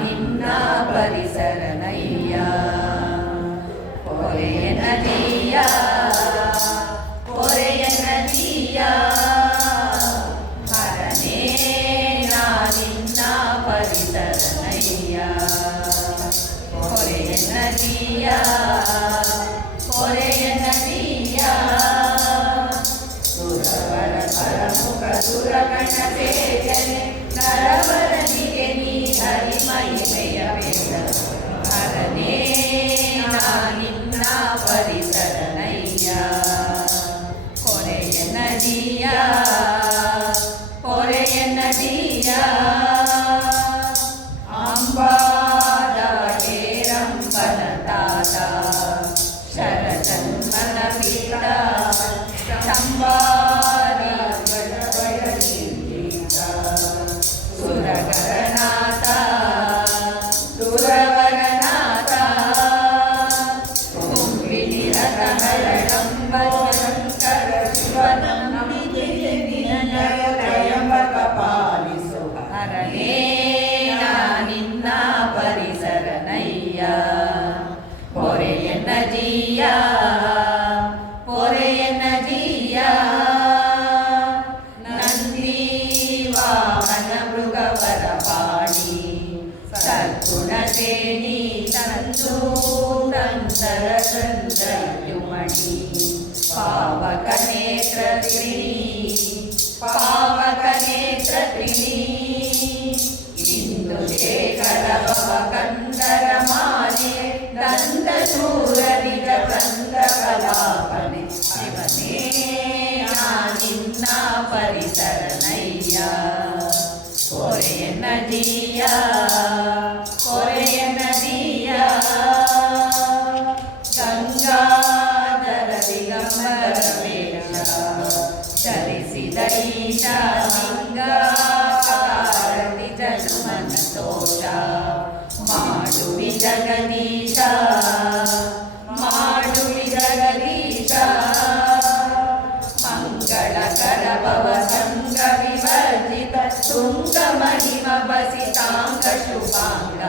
ನಿನ್ನ ಪರಿಸರನಯ್ಯ ಕೊರೆಯ ನದಿಯ ಕೊರೆಯ ನದಿಯ ಹರನೇ ನಿನ್ನ ಪರಿಸರನಯ್ಯ ಕೊರೆಯ ನದಿಯ ಕೊರೆಯ ನದಿಯ ಸುರವರ ಪರಮುಖ ಸುರಗಣ ಸೇಜನೆ ನರವರನಿಗೆ ನೀ ಹರಿಮಹಿಮೆಯ ಬೇಡ ಹರನೇ ನಿನ್ನ ಪರಿಸರನಯ್ಯ ಕೊರೆಯ ನದಿಯ ಕೊರೆಯ ನದಿಯ ಅಂಬಾದ ಹೇರಂಬನ ತಾತ ಶರಜನ್ಮನ ಪೀಠ ಸಂಬಾರಿ ಸುರಗರನಾಥ ಸುರವರನಾಥ ಕುಂಬಿನಿರತ ಹರಣಂಬ ಶಂಕರ ಶಿವನಂಬಿಕೆ ತ್ರಯಂಬಕ ಪಾಲಿಸು ಹರನೇ ನಿನ್ನ ಪರಿಸರನಯ್ಯ ಕೊರೆಯ ನದಿಯ ಕೊರೆಯ ನದಿಯ ಮೃಗವರ ಪಾಣಿ ಸದ್ಗುಣಸೇನಿ ತಂದು ತಂತರ ಚಂದ್ರಯುಮಣಿ ಪಾವಕ ನೇತ್ರ ತ್ರಿಣಿ ಪಾವಕ ನೇತ್ರ ತ್ರಿಣಿ ಇಂದು ಶೇಖರ ಭವಕಂದರ ಮಾಲೆ ದಂತ ಶೂರ ನಿಜ ಬಂದ ಕಲಾಪನೆ ಶಿವನೇ ನಿನ್ನ ಪರಿಸರನಯ್ಯ ಕೊರೆಯ ನದಿಯ ಕೊರೆಯ ನದಿಯ ಗಂಗಾಧರ ದಿಗಂಬರ ವೇಷ ಧರಿಸಿದ ಈಶ ಲಿಂಗಾಕಾರತಿ ಜನ್ಮನ ದೋಷ ಮಾಡುವಿ ಜಗದೀಶ ಮಾಡುವಿ ಜಗದೀಶ ಮಂಗಳಕರ ಭವ ಸಂಗ ವಿವರ್ಜಿತ ತುಂಗ ಮಹಿಮ ಬಸಿತಾಂಗ ಶುಭಾಂಗ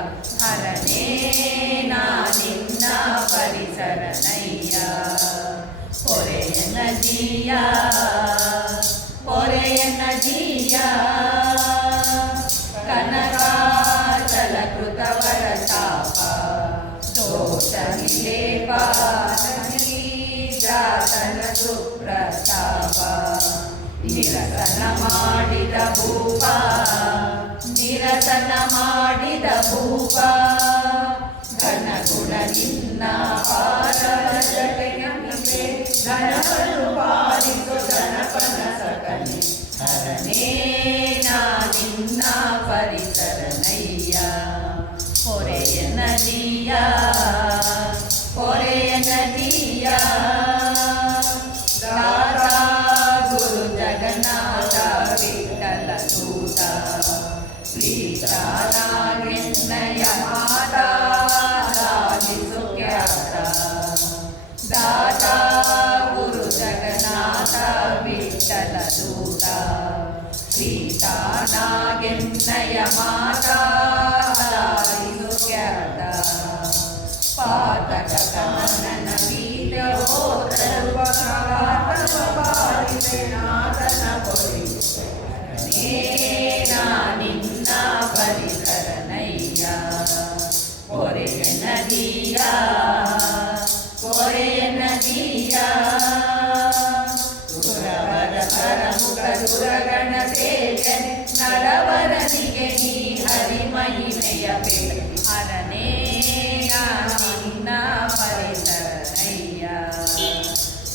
ಹರನೇ ನಿನ್ನ ಪರಿಸರನಯ್ಯ ಕೊರೆಯ ನದಿಯ ಕೊರೆಯ ನದಿಯ ಕನಕಾಚಲ ಕೃತವರ ಚಾಪ ದೋಷ ವಿಲೇಪ ಜಾತನ ಸುಪ್ರತಾಪ ನಿರಸನ ಮಾಡಿದ ಭೂಪ ನಿರಸನ ಮಾಡಿದ ಭೂಪ ಘನ ಗುಣ ನಿನ್ನ ಪಾದದ ಜಟೆಯಂತೆ ಗಣಪನು ಪಾಲಿಸು ಗಣಪನ ಸಕನೆ ಹರನೇ ನಿನ್ನ ಪರಿಸರನಯ್ಯ ಕೊರೆಯ ನದಿಯ ಕೊರೆಯ ನದಿಯ ದಾದಾ ಗುರು ಜಗನ್ನಾಥ ವಿಠಲ ದೂತ ಶ್ರೀಶಾಲಾಗೆನ್ನಯ ಮಾತಾ ಲಾಲಿಸು ಖ್ಯಾತ ದಾದಾ ಗುರು ಜಗನ್ನಾಥ ವಿಠಲ ದೂತ ಶ್ರೀಶಾಲಾಗೆನ್ನಯ ಮಾತಾ ಕನನ ಬೀಜೋತ್ತರುಪಕಾತನ ನಿನ್ನ ಪರಿಸರನಯ್ಯ ಕೊರೆಯ ನದಿಯ ಸುರವರ ಪರಮುಖ ಸುರಗಣ ಸೇವನೆ ನರವರನಿಗೆ ನೀ ಹರಿಮಹಿಮೆಯ ಹರನೇ ನಿನ್ನ ಪರಿಸರನಯ್ಯ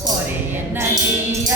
ಕೊರೆಯ ನದಿಯ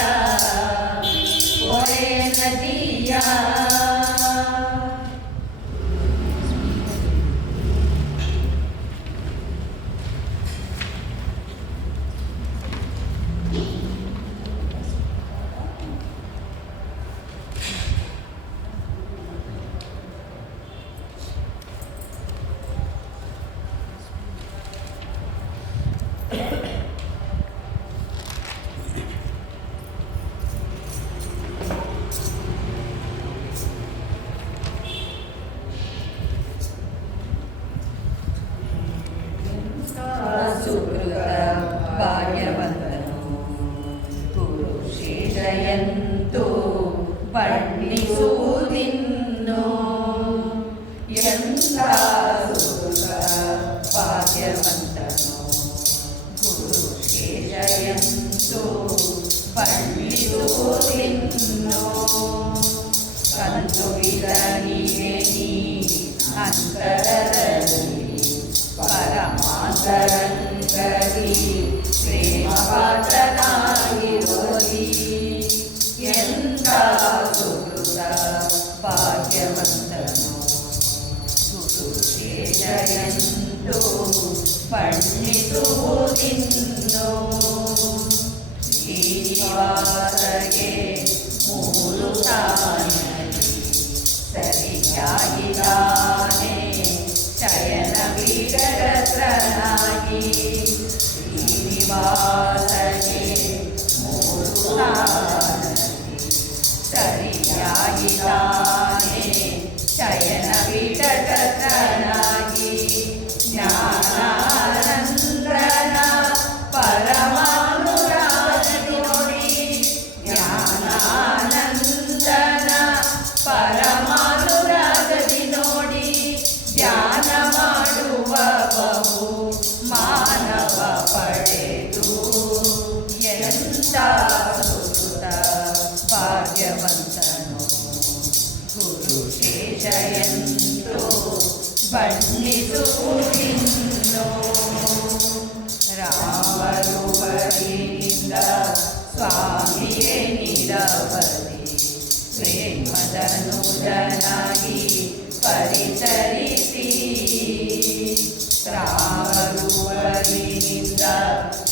ಸುಕೃತ ಭಾಗ್ಯವಂತನು ಗುರುಶೇಷಯಂತು ಬಣ್ಣಿಸುವುದಿನ್ನು ಎಂಥ ಸುಕೃತ ಭಾಗ್ಯವಂತನು ಗುರುಶೇಷಯಂತು ಬಣ್ಣಿಸುವುದಿನ್ನು ಕಂತುವಿದ ನೀವೇ ನೀ ಅಂತರದಲ್ಲಿ ಪರಮಾಂತರಂಗದಿ ಪ್ರೇಮ ಪಾತ್ರನಾಗಿರೋದಿ ಎಂಥ ಸುಕೃತ ಭಾಗ್ಯವಂತನು ಗುರುಶೇಷಯಂತು ಬಣ್ಣಿಸುವುದಿನ್ನು ಶ್ರೀನಿವಾಸಗೆ ಮೂರು ತಾಯಿ ಸರಿಯಾಗಿದ್ದಾನೆ ಶಯನ ಪೀಠರತ್ನಾಗಿ ಶ್ರೀನಿವಾಸಗೆ ಮೂರು ಸರಿಯಾಗಿದ್ದಾನೆ ಶಯನ ಪೀಠರತ್ನಾಗಿ ಜ್ಞಾನಾನಂದನ ಪರಮಾನುರಾಗದಿ ನೋಡಿ ಜ್ಞಾನಾನಂದನ ಪರಮಾನುರಾಗದಿ ನೋಡಿ ಧ್ಯಾನ ಮಾಡುವ ಬಹು ಮಾನವ ಪಡೆದು ಎಂಥ ಸುಕೃತ ಭಾಗ್ಯವಂತನು ಗುರುಶೇಷಯಂತು ಬಣ್ಣಿಸುವುದಿನ್ನು ರಾಮರೂಪದಿಂದ ಸ್ವಾಮಿಯೇ ನಿರವಧಿ ಪ್ರೇಮದನುಜನಾಗಿ ಪರಿಚರಿಸಿ ರಾಮರೂಪದಿಂದ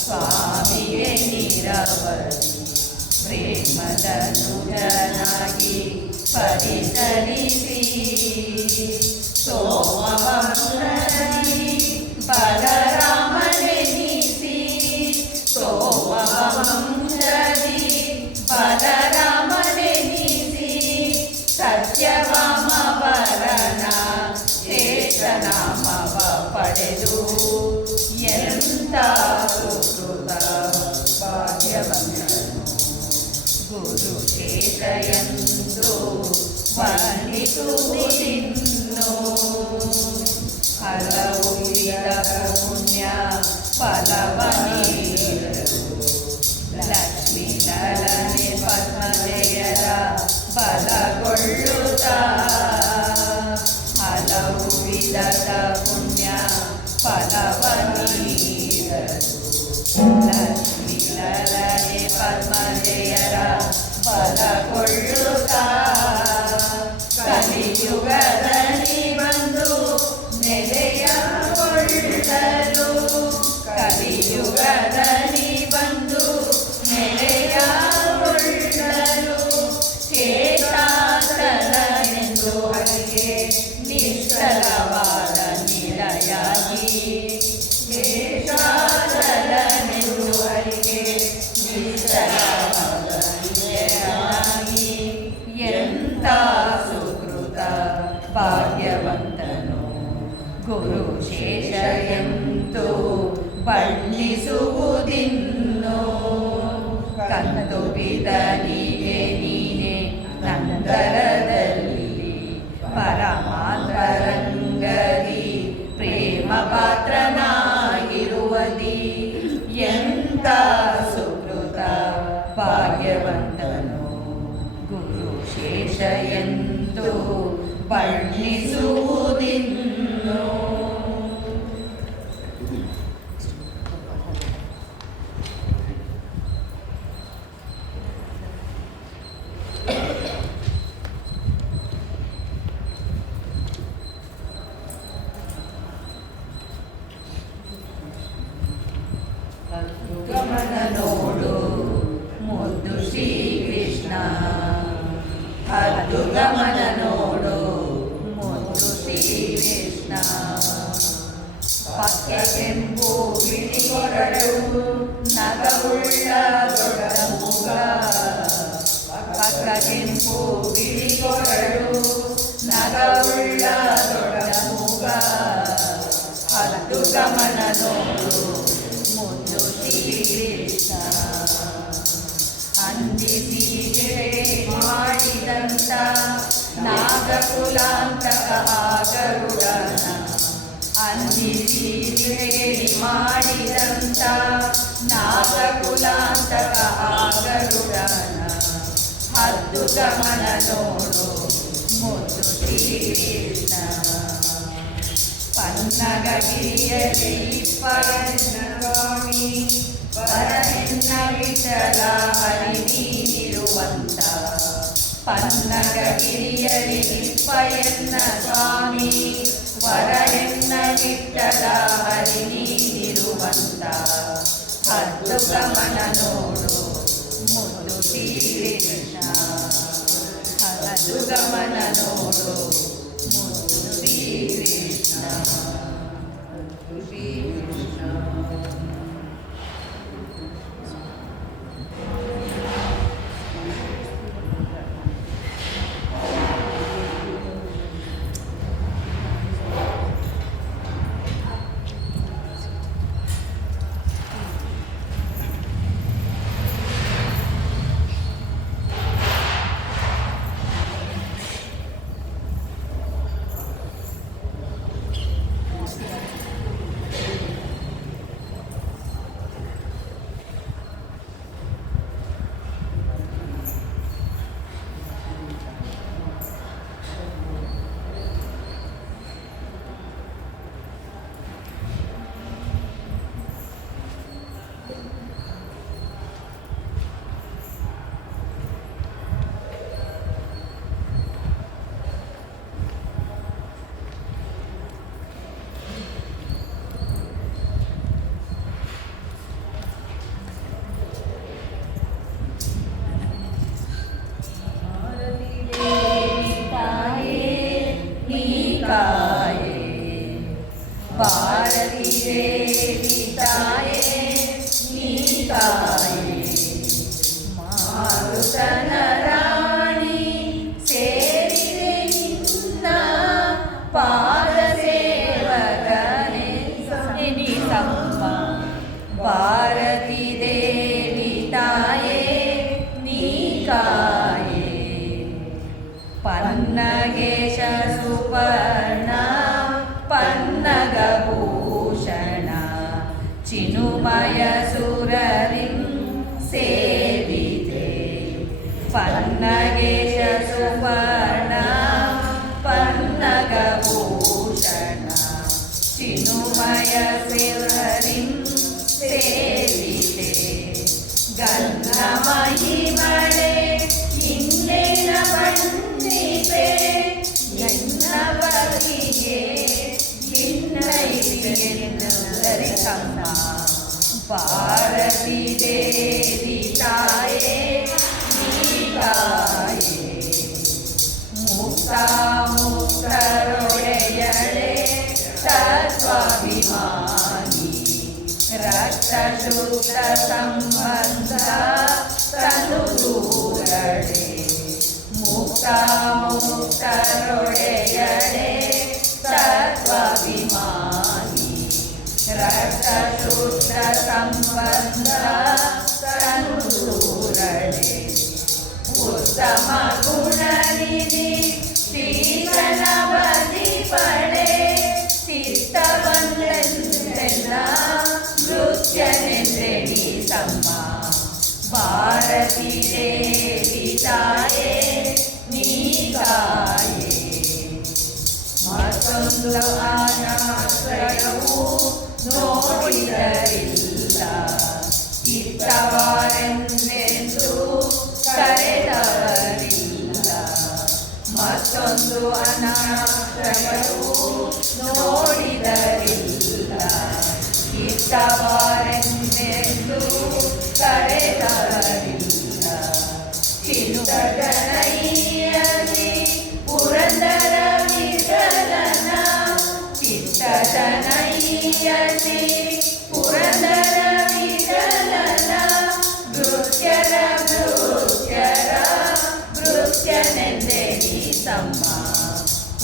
ಸ್ವಾಮಿಯೇ ನಿರವಧಿ ಪ್ರೇಮದನುಜನಾಗಿ ಪರಿಚರಿಸಿ ಸೋಮವಂಶದಿ ಬಲರಾಮನೆನಿಸಿ ಸೋಮವಂಶದಿ ಬಲರಾಮನೆನಿಸಿ ಸತ್ಯವಾಮವರನ ಶೇಷನಾಮವ ಪಡೆದು ಎಂಥ ಸುಕೃತ ಭಾಗ್ಯವಂತನು ಗುರುಶೇಷಯಂತು ವರ್ಣಿಸುವುದಿನ್ನು ಹಲವು ವಿಧ ಪುಣ್ಯ ಫಲವನೀರರು ಲಕ್ಷ್ಮೀ ಲಲನೆ ಪದ್ಮಜಯರ ಬಲಗೊಳ್ಳುತ್ತ ಹಲವು ವಿಧದ ಪುಣ್ಯ ಫಲವನೀರರು ಲಕ್ಷ್ಮೀ ಲಲನೆ ಪದ್ಮಜಯರ ಬಲಗೊಳ್ಳುತ್ತ ಕಲಿಯುಗದಲ್ಲಿ ಬಂದು ನೆಲೆಯಗೊಳ್ಳಲು ಕಲಿಯುಗದಲ್ಲಿ ಬಂದು ನೆಲೆಯಗೊಳ್ಳಲು ಶೇಷಾಚಲನೆಂದು ಹರಿಗೆ ನಿಶ್ಚಲವಾದ ನಿಲಯಾಗಿ ಶೇಷಾಚಲನೆಂದು ಹರಿಗೆ ನಿಶ್ಚಲವಾದ ನಿಲಯಾಗಿ ಎಂಥ ಸುಕೃತ ಭಾಗ್ಯವಂತನು ಗುರುಶೇಷಯಂತು ಬಣ್ಣಿಸುವುದಿನ್ನು ಕಂದು ಬಿದನಿಗೆ ನೀನೆ ನಂತರದಲ್ಲಿ ಪರಮಾತ್ಮರಂಗದಿ ಪ್ರೇಮ ಪಾತ್ರನಾಗಿರುವದಿ ಎಂತ ಸುಕೃತ ಭಾಗ್ಯವಂತನು ಗುರು ಶೇಷ ಎಂದು ಬಣ್ಣಿಸುವುದಿನ್ನು. ಗಮನ ನೋಡು ಮುದ್ದು ಶ್ರೀಕೃಷ್ಣ, ಹದ್ದು ಗಮನ ನೋಡು ಮುದ್ದು ಶ್ರೀಕೃಷ್ಣ. ಪಕ್ಕ ಕೆಂಪು ಬಿಳಿ ಕೊರಳು ನಗವುಳ್ಳ ದೊಡ್ಡ ಮುಗ, ಪಕ್ಕ ಕೆಂಪು ಬಿಳಿ ಕೊರಳು ನಗವುಳ್ಳ ದೊಡ್ಡ ಮುಗ. ಹದ್ದು ಗಮನ ನೋಡು ಮುದ್ದು ಶ್ರೀಕೃಷ್ಣ. ಅಂದಿಸಿ ಮಾಡಿದಂತ ನಾಗಕುಲಾಂತಕ ಗರುಡನ, ಅಂದಿಸಿ ಮಾಡಿದಂತ ನಾಗಕುಲಾಂತಕ ಗರುಡನ. ಹದ್ದು ಗಮನ ನೋಡು ಮುದ್ದು ಶ್ರೀಕೃಷ್ಣ. ಪನ್ನಗಗಿರಿಯಲ್ಲಿ ಪರನ್ನ ಸ್ವಾಮಿ ವರನೆನ್ನ ವಿಠಲ ಹರಿ ನೀನಿರುವಂತ. ಪನ್ನಗಗಿರಿಯಲ್ಲಿ ಪಯನ್ನ ಸ್ವಾಮಿ ವರನೆನ್ನ ವಿಠಲ ಹರಿ ನೀನಿರುವಂತ. ಹದ್ದು ಗಮನ ನೋಡು ಮುದ್ದು ಶ್ರೀಕೃಷ್ಣ. ಹದ್ದು ಗಮನ ನೋಡು ಮುದ್ದು ಶ್ರೀಕೃಷ್ಣ. ಶ್ರೀಕೃಷ್ಣ ಭಾರತಿ ದೇವಿ ತಾಯೇ ನೀ ತಾಯೇ. ಮಾರುತನ ರಾಣಿ ಸೇರಿದೆ ನಿನ್ನ ಪಾದ ಸೇವಕನೇ ನಿತಮ್ಮ. ಭಾರತಿ ದೇವಿ ತಾಯೇ ನೀ ಕಾಯೇ. ಪನ್ನಗೇಶ ಸುಪರ್ಣ ಪನ್ನಗಭೂಷಣ ಚಿನುಮಯ ಸುರರಿಂ ಸೇವಿತೆ. ಪನ್ನಗೇಶ ಸುಪರ್ಣ ಪನ್ನಗಭೂಷಣ ಚಿನುಮಯ ಸುರರಿಂ ಸೇವಿತೆ. ಗಂಧ ಮಹಿಮಳೆ ಇನ್ನೇನ ಬಣ್ಣಿಪೆ ನನ್ನ ಬಗೆಗೆ ಧರಿಸಮ್ಮ. ಭಾರತಿ ದೇವಿ ತಾಯೇ ನೀ ತಾಯೇ. ಮುಕ್ತ ಮುಕ್ತರೊಡೆಯಳೆ ತತ್ವಾಭಿಮಾನಿ. ರಕ್ತ ಶುದ್ಧ ಸಂಬಂಧ ತನು ದೂರಡೆ. ಮುಕ್ತ ಮುಕ್ತರೊಡೆಯಳೆ ತತ್ವಾಭಿಮಾನಿ. ರಕ್ತಶುದ್ಧ ಸಂಬಂಧ ತನುದೂರಡೆ ಉತ್ತಮ ಗುಣನಿಧಿ ಶ್ರೀಗಣ ಬಲಿ ಪಡೆ ಚಿತ್ತವನ್ನೆಲ್ಲ ನೃತ್ಯನೆಂದೆನಿ ತಮ್ಮ ಭಾರತಿ ದೇವಿ ತಾಯೇ ನೀ ಕಾಯೇ ಮತ್ತೊಂದು ಅನಾಶ್ರಯವು ನೋಡಿದರಿಲ್ಲ ಇತ್ತವಾರೆಂದೆಂದು ಕರೆದವರಿಲ್ಲ ಮತ್ತೊಂದು ಅನಾಶ್ರಯವು ನೋಡಿದರಿಲ್ಲ ಇತ್ತವಾರೆಂದೆಂದು ಕರೆದವರಿಲ್ಲ ಚಿತ್ತಜನೈಯಲಿ ಪುರಂದರ ವಿಠಲನ ಚಿತ್ತಜನೈಯಲಿ ಪುರಂದರ ವಿಠಲನ ನೃತ್ಯರ ನೃತ್ಯನೆಂದೆನಿ ತಮ್ಮ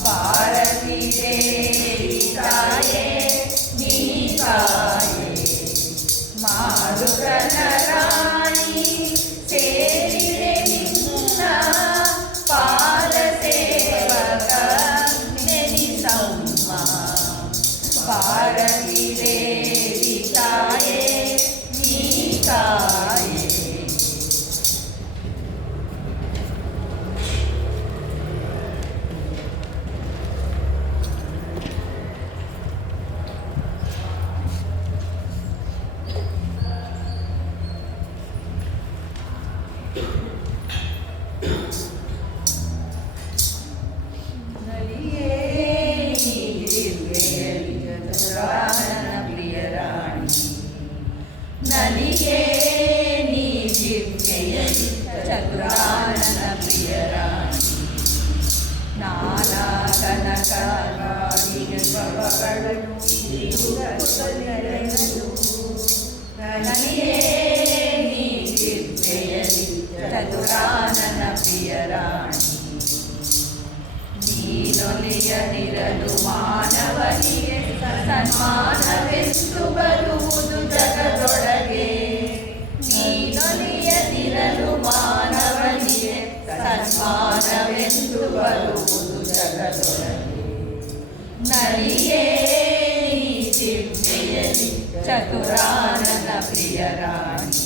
ಭಾರತಿ ದೇವಿ ತಾಯೇ ನೀ ಕಾಯೇ ಮಾರುತನ ರಾಣಿ ಸೇರಿದೆ ನಿನ್ನ ಪಾದ ಸೇವಕ ನೆನಿಸಮ್ಮ ಭಾರತಿ ದೇವಿ ತಾಯೇ ನೀ ಕಾಯೇ ನಲಿಗೆ ನೀ ದಿವ್ಯೆಯಲಿ ಚತುರಾನನ ಪ್ರಿಯ ರಾಣಿ ನಾನಾ ಕನಕವಾದಿಗೆ ಭವಗಳನ್ನು ನಲಿಗೆ ನೀ ದಿವ್ಯೆಯಲಿ ಚತುರಾನನ ಪ್ರಿಯ ರಾಣಿ ನೀನೊಲಿಯದಿರಲು ಮಾನವನಿಗೆ ಸನ್ಮಾನವೆಂದು ಬರುವುದು ಜಗದೊಳಗೆ ನೀನೊಲಿಯದಿರಲು ಮಾನವನಿಗೆ ಸನ್ಮಾನವೆಂದು ಬರುವುದು ಜಗದೊಳಗೆ ನಲಿಯೇ ನೀ ದಿವ್ಯೆಯಲಿ ಚತುರಾನನ ಪ್ರಿಯ ರಾಣಿ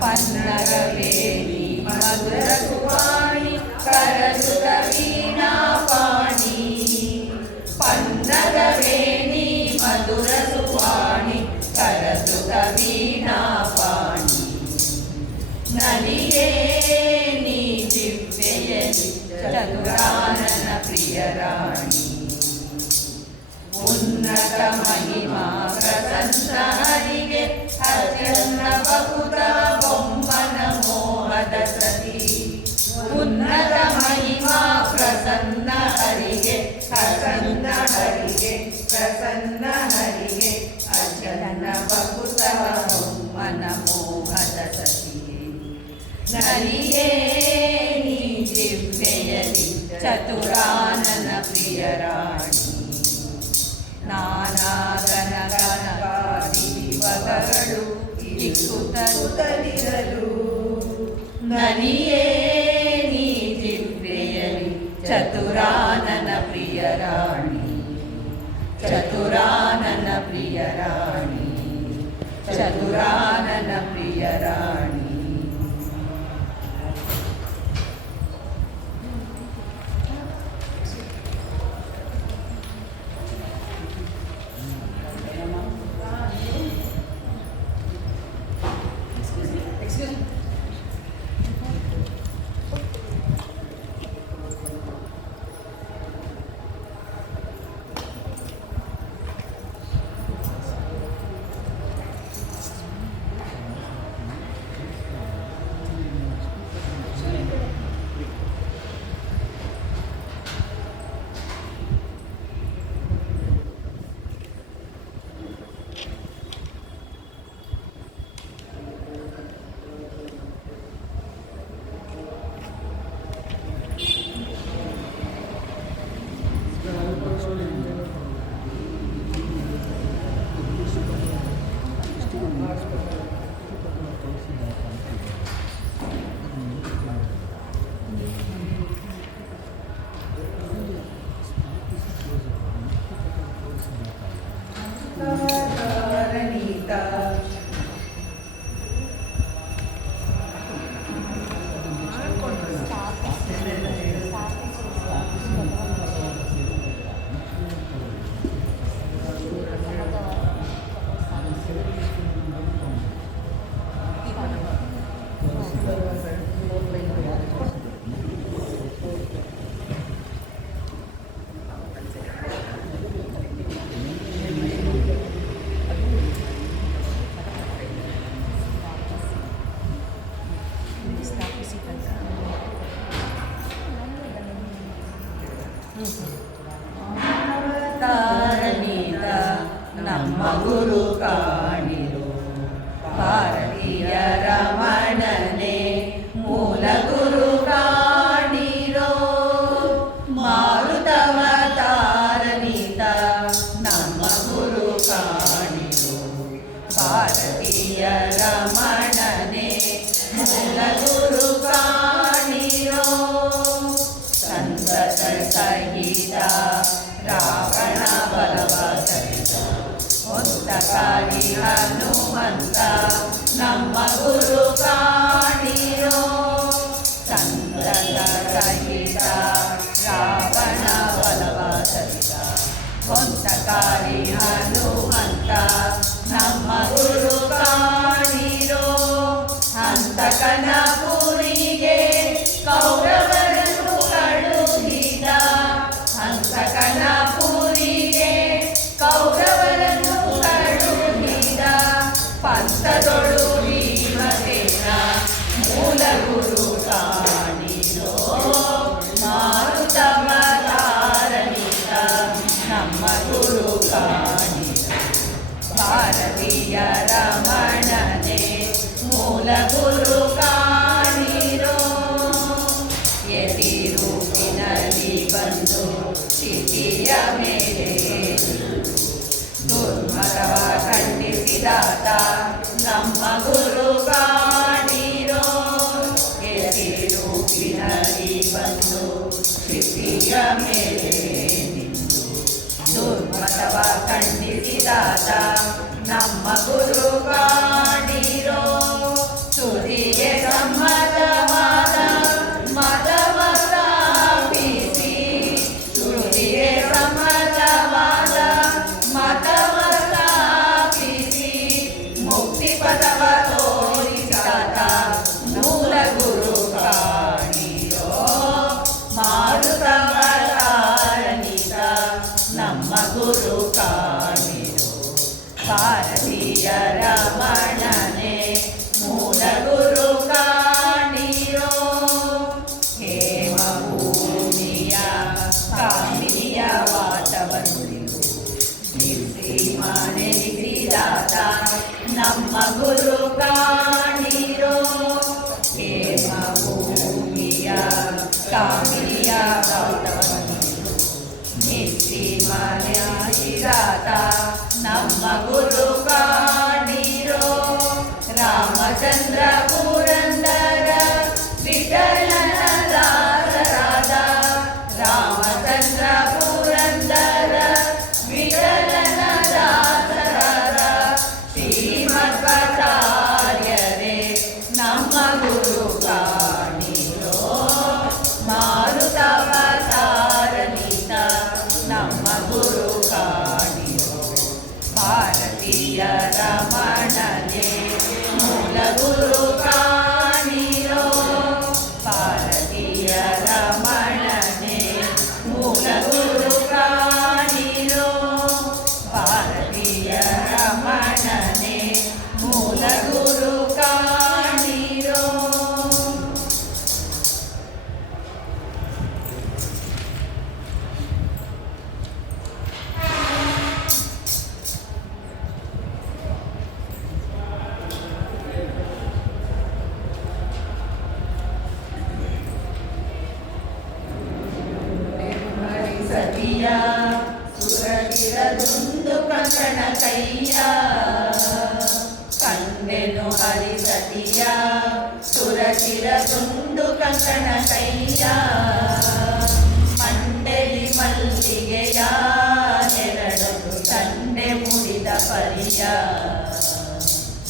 ಪನ್ನಗವೇಣಿ ಮಧುರ ಸುವಾಣಿ ಕರಸುತ ವೀಣಾಪಾಣಿ ಪನ್ನಗವೇಣಿ ಮಧುರ ಸುವಾಣಿ ಕರಸುತ ವೀಣಾಪಾಣಿ ನಲಿಯೇ ನೀ ದಿವ್ಯೆಯಲಿ ಚತುರಾನನ ಪ್ರಿಯ ರಾಣಿ ಉನ್ನತ ಮಹಿಮಾ ಪ್ರಸನ್ನ ಹರಿಗೆ ಅತ್ಯನ್ನ ಬಹುತ ಬೊಮ್ಮನ ಮೋಹದ ಸತಿ ಉನ್ನತ ಮಹಿಮಾ ಪ್ರಸನ್ನ ಹರಿಗೆ ಪ್ರಸನ್ನ ಹರಿಗೆ ಪ್ರಸನ್ನ ಹರಿಗೆ ಅತ್ಯನ್ನ ಬಹುತ ಬೊಮ್ಮನ ಮೋಹದ ಸತಿ ನಲಿಯೇ ನೀ ದಿವ್ಯೆಯಲಿ ಚತುರಾನನ ಪ್ರಿಯ ರಾಣಿ ನಾನಾ ಗಣಗಣಗಾದಿ ದಿವಗಳು ಇಕ್ಕುತ್ತಲಿರಲು ನಲಿಯೇ ನೀ ದಿವ್ಯೆಯಲಿ ಚತುರಾನನ ಪ್ರಿಯ ರಾಣಿ ಚತುರಾನನ ಪ್ರಿಯ ರಾಣಿ ಚತುರಾನನ ಪ್ರಿಯ ರಾಣಿ ನಮ್ಮ ಗುರು ಕಾಣಿರೋ. ಭಾರತೀಯ ರಮಣನೆ ಮೂಲ ಗುರು ಕಾಣಿರೋ. ಮಾರುತವತಾರನಿತ ನಮ್ಮ ಗುರು ಕಾಣಿರೋ. ಭಾರತೀಯ ರಮಣನೆ ಮೂಲ ಗುರು ಕಾಣಿರೋ. ಸಂತತ ಸಹಿತ ರಾವಣ ಬಲವ ಸಹಿತ ಹೊತ್ತಕಾರಿ ಹನುಮಂತ ನಮ್ಮ ಗುರು ಕಾಣಿರೋ. ಸಂತತ ಸಹಿತ ರಾವಣ ಬಲವ ಸಹಿತ ಹೊತ್ತಕಾರಿ ಹನುಮಂತ ನಮ್ಮ ಗುರು ಕಾಣಿರೋ. ಹಂತಕನ ಪುರಿಗೆ ಕೌರವರನ್ನು ಕಳುಹಿದ. ಹಂತಕನ ಪುರಿಗೆ ಕೌರವರನ್ನು ಕಳುಹಿದ. ಪಂಥದೊಳು ಭೀಮಸೇನ ಮೂಲ ಗುರು ಕಾಣಿರೋ. ಮಾರುತವತಾರನಿತ ನಮ್ಮ ಗುರು ಕಾಣಿರೋ. ಭಾರತೀಯ ರಮಣನೆ ಮೂಲ ಗುರು ಕಾಣಿರೋ. ಯತಿ ರೂಪಿನಲ್ಲಿ ಬಂದು ಸ್ಥಿತಿಯ ಮೇಲೆ ದುರ್ಮತವ ಖಂಡಿಸಿದಾತ ನಮ್ಮ ಗುರು ಕಾಣಿರೋ. ಯತಿ ರೂಪಿನಲ್ಲಿ ಬಂದು ಸ್ಥಿತಿಯ ಮೇಲೆ ನಿಂತು ದುರ್ಮತವ ಖಂಡಿಸಿದಾತ ನಮ್ಮ ಗುರು ಕಾಣಿರೋ. ಸುರಿಗೆ ಸಮ್ಮತವಾದ ಮತವ ಸ್ಥಾಪಿಸಿ. ಸುರಿಗೆ ಸಮ್ಮತವಾದ ಮತವ ಸ್ಥಾಪಿಸಿ. ಮುಕ್ತಿ ಪದವ ತೋರಿಸಾತ ಮೂಲ ಗುರು ಕಾಣಿರೋ. ಮಾರುತವತಾರನಿತ ನಮ್ಮ ಗುರು ಕಾಣಿರೋ. ಭಾರತೀಯ ರಮಣನೆ ಮೂಲ ಗುರು ಕಾಣಿರೋ. ಹೇಮಭೂಮಿಯ ಕಾಮಿನಿಯ ವಾತವನುಳಿದು ನಿರ್ಸೀಮನೆನಿಸಿದಾತ ನಮ್ಮ ಗುರು ಕಾಣಿರೋ. ಹೇಮಭೂಮಿಯ ಕಾಮಿನಿಯ ವಾತವನುಳಿದು ನಿರ್ಸೀಮನೆನಿಸಿದಾತ ನಮ್ಮ ಗುರು ಕಾಣಿರೋ. ರಾಮಚಂದ್ರ ಪುರಂದರ ವಿಠಲನ ದಾಸರಾದ. ರಾಮಚಂದ್ರ ಪುರಂದರ ವಿಠಲನ ದಾಸರಾದ ಶ್ರೀಮಧ್ವಾಚಾರ್ಯರೇ ನಮ್ಮ ಗುರು ಕಾಣಿರೋ. ಮಾರುತವತಾರನಿತ ನಮ್ಮ ಗುರು ಕಾಣಿರೋ. ಭಾರತೀಯ ರಮಣನೆ ಮೂಲ ಗುರು ಕಾಣಿರೋ. ಭಾರತೀಯ ರಮಣನೆ ಮೂಲ ಗುರು ಕಾಣಿರೋ. ಭಾರತೀಯ ರಮಣನೆ ಮೂಲ ಗುರು ಕಾಣಿರೋ. ಸತಿಯ ಸುರಗಿರದುಂದು ಕಂಕಣ ಕೈಯ. ಕಂಡೆನು ಹರಿಸತಿಯ ಸುರಗಿರದುಂದು ಕಂಕಣ ಕೈಯ. ಮಂಡೆಲಿ ಮಲ್ಲಿಗೆಯ ನೆರಳದು ತಂಡೆ ಮುಡಿದ ಪರಿಯ.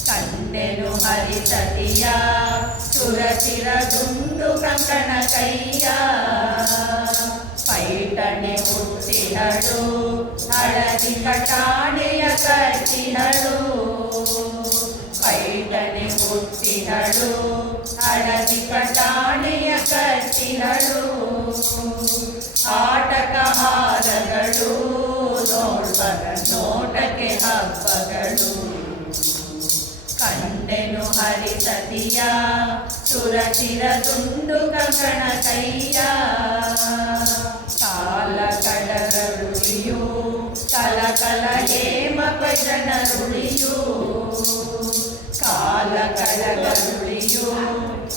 ಕಂಡೆನು ಹರಿಸತಿಯ ಸುರಗಿರದುಂದು ಕಂಕಣ ಕೈಯ. ಪೈಟಣೆ ಹುಟ್ಟಿಹಳು ಹಳದಿ ಕಟಾಣೆಯ ಕಟ್ಟಿಹಳು. ಪೈಟಣೆ ಹುಟ್ಟಿಹಳು ಹಳದಿ ಕಟಾಣೆಯ ಕಟ್ಟಿಹಳು. ಆಟಕ ಹಾರಗಳು ನೋಡ್ಬರ ನೋಟಕ್ಕೆ ಹಬ್ಬಗಳು. ಕಂಡೆನು ಹರಿಸತಿಯ ಸುರಚಿರ ತುಂಡು ಕಂಕಣ ಕೈಯ. ಕಾಲ ಕಡಲರುಳಿಯು ಕಲ ಕಲ ಹೇಮಪ ಜನರುಳಿಯು ಕಾಲ ಕಳಗರುಳಿಯು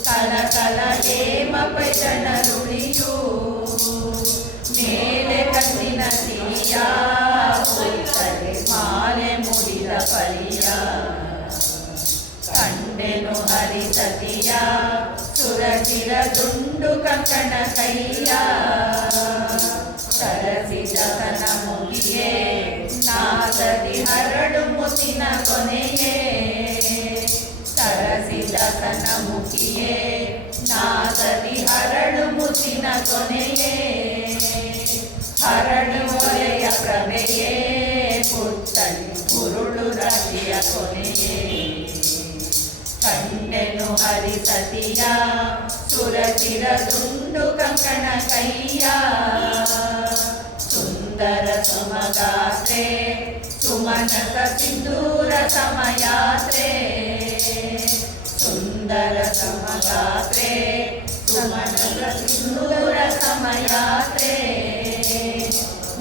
ಕಲ ಕಲ ಹೇಮಪ ಜನರುಳಿಯು ಮೇಲೆ ಕಣ್ಣಿನ ಸಿರಿಯ ಉತ್ತರೆ ಮಾಲೆ ಮುಡಿದ ಪರಿಯ ಕಂಡೆನು ಹರಿಸತಿಯ ಸುರಚಿರ ದುಂಡು ಕಂಕಣ ಕೈಯ ಸರಸಿದ ತನ ಮುಗಿಯೇ ನಾದದಿ ಹರಡು ಮುಸಿನ ಕೊನೆಯೇ ಸರಸಿದ ತನ ಮುಗಿಯೇ ನಾದದಿ ಹರಡು ಮುಸಿನ ಕೊನೆಯೇ ಹರಡು ಒಲೆಯ ಪ್ರಭೆಯೇ ಪುತ್ತಳಿ ಕುರುಳು ರಾಶಿಯ ಕೊನೆಯೇ ಕಂಡೆನು ಹರಿಸತಿಯ ಸುರಚಿರ ದುಂಡು ಕಂಕಣ ಕೈಯ ಸುಂದರ ಸುಮಗಾತ್ರೆ ಸುಮನಸ ಸಿಂಧೂರ ಸಮಯಾತ್ರೆ ಸುಂದರ ಸಮಗಾತ್ರೆ ಸುಮನಸ ಸಿಂಧೂರ ಸಮಯಾತ್ರೆ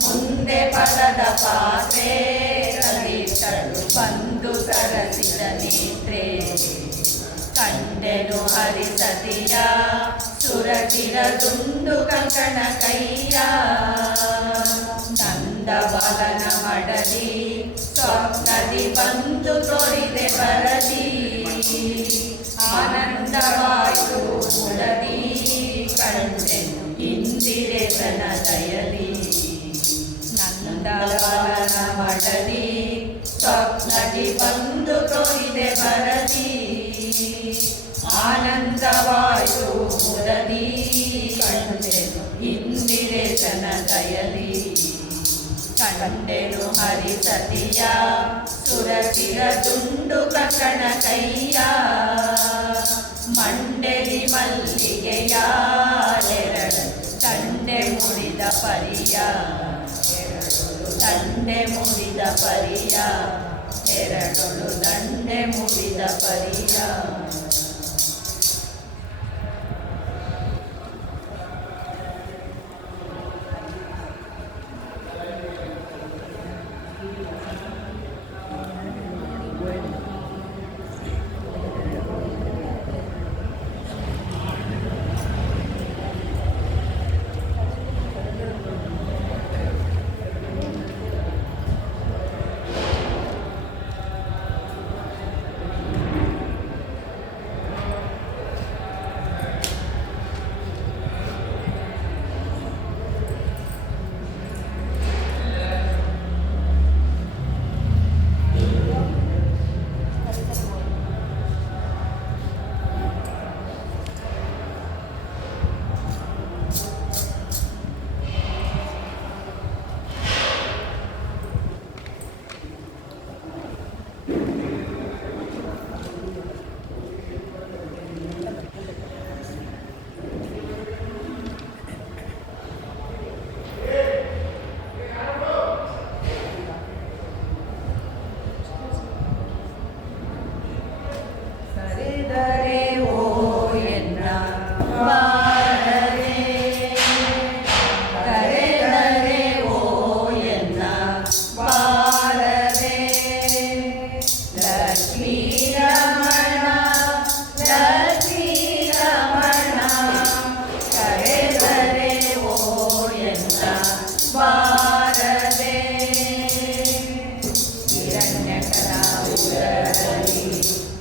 ಮುಂದೆ ಪದದ ಪಾತ್ರೆ ಕಲಿತಳು ಬಂದು ಸರಸಿದ ನೇತ್ರೆ ಕಂಡೆನು ಹರಿಸತಿಯ ಸುರಚಿರ ದುಂಡು ಕಂಕಣ ಕೈಯ ನಂದವದನ ಮಡಲಿ ಸ್ವಪ್ನದಿ ಬಂದು ತೋರಿದೆ ಬರದಿ ಆನಂದವಾಯಿತು ಮುಳದಿ ಕಂಡೆನು ಇಂದಿರೇತನ ದಯಲಿ ನಂದವದನ ಮಡಲಿ ಸ್ವಪ್ನದಿ ಬಂದು ತೋರಿದೆ ಬರದಿ ಆನಂದವಾಯು ಮುರದಿ ಕಂಡೆನು ಇಂದಿರೇತನ ದಯಲಿ ಕಂಡೆನು ಹರಿಸತಿಯ ಸುರಚಿರ ದುಂಡು ಕಂಕಣ ಕೈಯ ಮಂಡೆಲಿ ಮಲ್ಲಿಗೆಯ ಎರಡು ತಂಡೆ ಮುಡಿದ ಪರಿಯ ದಂಡೆ ಮುಡಿದ ಪರಿಯ ಎರಡೊಳು ದಂಡೆ ಮುಡಿದ ಪರಿಯ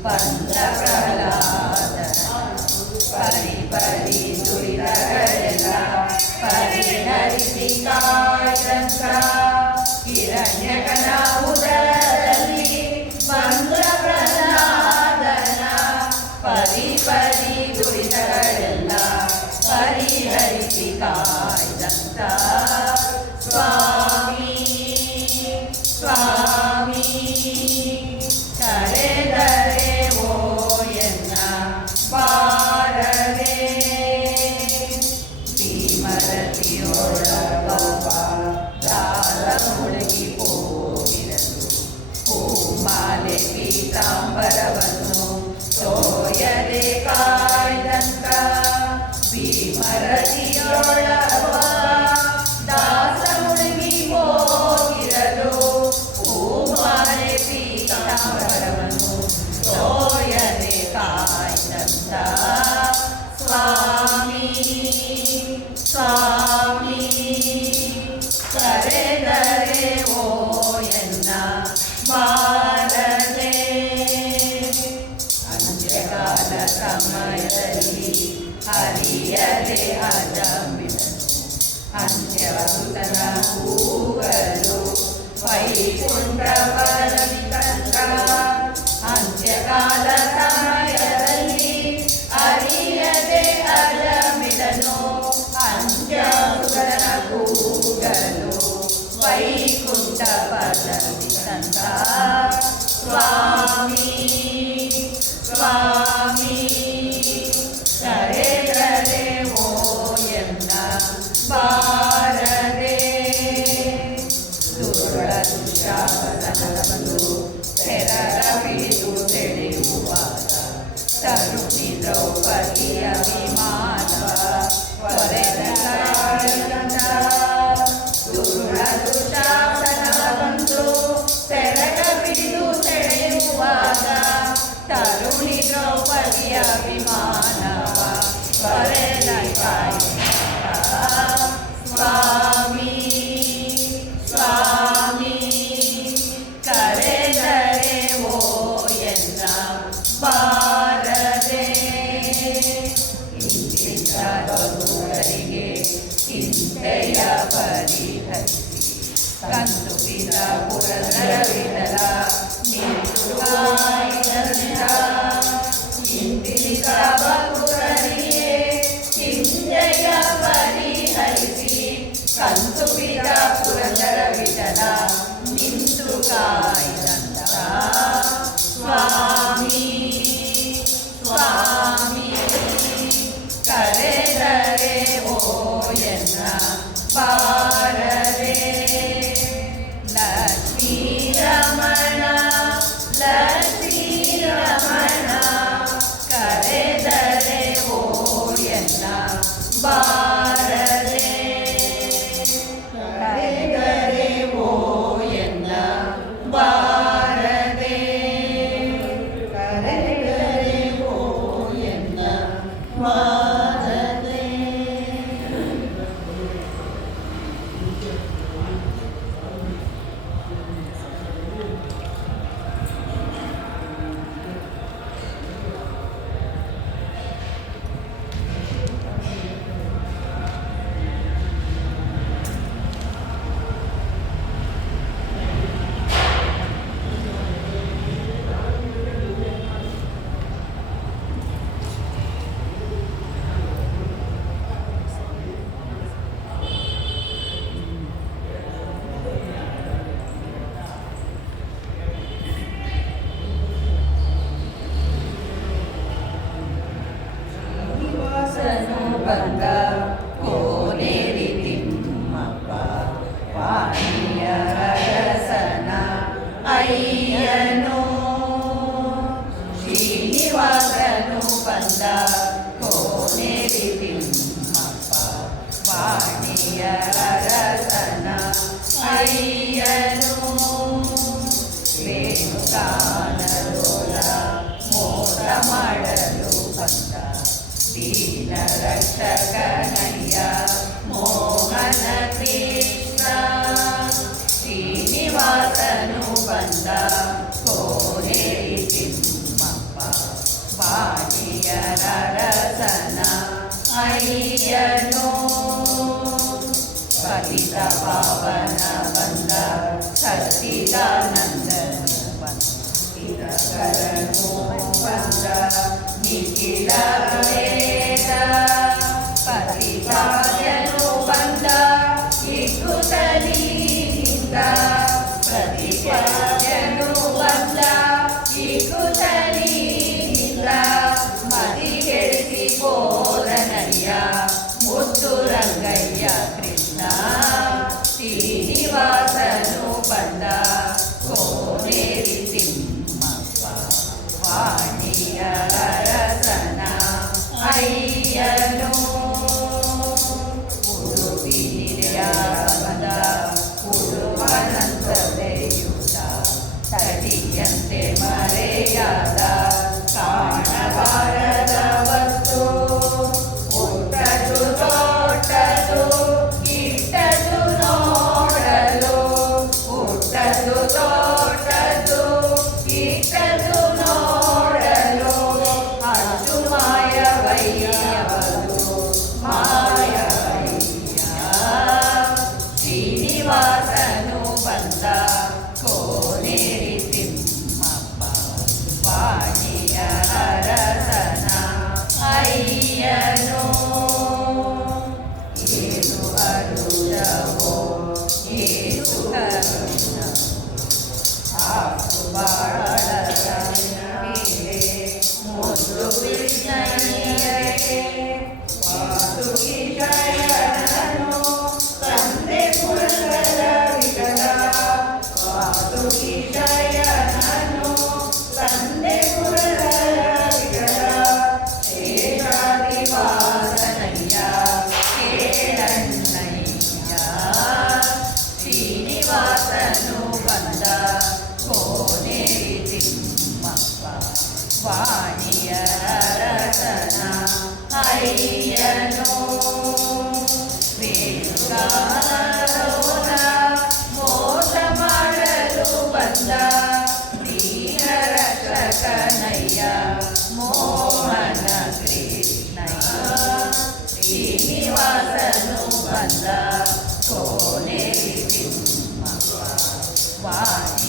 ಪಂಚ ಪ್ರಹ್ಲಾದ ಪರಿ ಪರಿ ದುರಿತಗಳೆಲ್ಲ ಪರಿಹರಿಸಿ ಕಾಯ್ದಂತ ಹಿರಣ್ಯಕನ ಉದರದಲ್ಲಿ ಪಂಚ ಪ್ರಹ್ಲಾದನ ಪರಿ ಪರಿ ದುರಿತಗಳೆಲ್ಲ ಪರಿಹರಿಸಿ ಕಾಯ್ದಂತ ಸ್ವಾಮಿ ಸ್ವಾಮಿ ಕರೆದರೆ ಓ ಎನ್ನ ಬಾರದೆ ಭೀಮರತಿಯೊಳಗೊಬ್ಬ ದಾರ ಮುಳುಗಿ ಹೋಗಿರಲು ಹೂಮಾಲೆ ಪೀತಾಂಬರವನ್ನು ತೋಯದೆ ಕಾಯ್ದಂತ ಭೀಮರತಿಯೊಳಗೊಬ್ಬ ದಾಸ ಮುಳುಗಿ ಹೋಗಿರಲು ಮಂಟಪದಲ್ಲಿ ತಂದ ಸ್ವಾಮಿ ಸ್ವಾಮಿ ಕರೆದರೆ ಓ ಎನ್ನ ಬಾರದೆ ದುರುಳ ದುಶ್ಯಾಸನದ ಬಂದು ತೆರರ ಬಿಡಿದು ತೆಳೆಯುವಾಗ ತರುಣಿ ದ್ರೌಪದಿಯ ವಿಮಾನವ ಹೊರೆದ ಕಾಳಿದಂದ ದುರುಳ ದುಶ್ಯಾಸನದ ಬಂದು ತೆರರ ಬಿಡಿದು ತೆಳೆಯುವಾಗ ತರುಣಿ ದ್ರೌಪದಿಯ ವಿಮಾನವ ಹೊರೆದ ಕಾಳಿದಂದ ಸ್ವಾಮಿ ಸ್ವಾಮಿ ಕರೆದರೆ ಓ ಎನ್ನ ಬಾರದೆ ಇಂತಿಂತ ಬರುವರಿಗೆ ಚಿಂತೆಯ ಪರಿಹರಿಸಿ ಕಂದು ಬಿದ ಪುರಂದರ ವಿಠಲ ನಿಂತು ಕಾಯ್ದನಿಂದ ಇಂತಿಂತ ಬರುವರಿಗೆ ಚಿಂತೆಯ ಪರಿಹರಿಸಿ ಕಂದು ಬಿದ ಪುರಂದರ ವಿಠಲ ನಿಂತು ಕಾಯ್ದಂತ ಸ್ವಾಮಿ ಸ್ವಾಮಿ ಕರೆದರೆ ಓ ಎನ್ನ ಬಾರದೆ ಲಕ್ಷ್ಮೀ ರಮಣ ಲಕ್ಷ್ಮೀ ರಮಣ ಕರೆದರೆ ಓ ಎನ್ನ ಬಾರದೆ ಕರೆದರೆ ಓ ಎನ್ನ ಬಾರದೆ ಕರೆದರೆ ಓ ಎನ್ನ ಬಾರದೆ. ಬಂದ ಕೋನೇರಿ ತಿಮ್ಮಪ್ಪ ವಾಣಿಯ ರಸನ ಅಯ್ಯನು ಶ್ರೀನಿವಾಸನು ಬಂದ ಕೋನೇರಿ ತಿಮ್ಮಪ್ಪ ವಾಣಿಯ ರಸನ ಅಯ್ಯನು ವೇಣುಗಾನಲೋಲ ಮೋದ ಮಾಡಲು ಬಂದ ದೀನ ರಕ್ಷಕನಯ್ಯ ಮೋಹನ ಕೃಷ್ಣ ಶ್ರೀನಿವಾಸನು ಬಂದ ಕೋನೇರಿ ತಿಮ್ಮಪ್ಪ ವಾಣಿಯ ರಸನ ಅಯ್ಯನು ಪತಿತ ಪಾವನ ಬಂದ ಸಚ್ಚಿದಾನಂದನು ಬಂದಿರಕರನು ಬಂದ ನಿಖಿಲ ವೇದ ಪತಿಪಾದ್ಯನು ಬಂದ ಇಕುತಲಿಯಿಂದ ಪ್ರತಿಪಾದ್ಯನು ಬಂದ ಇಕುತಲಿಯಿಂದ ಮದಿಗೆಡಿಸಿ ಕೋರನಯ್ಯ ಮುದ್ದು ರಂಗಯ್ಯ ಕೃಷ್ಣ ಶ್ರೀನಿವಾಸ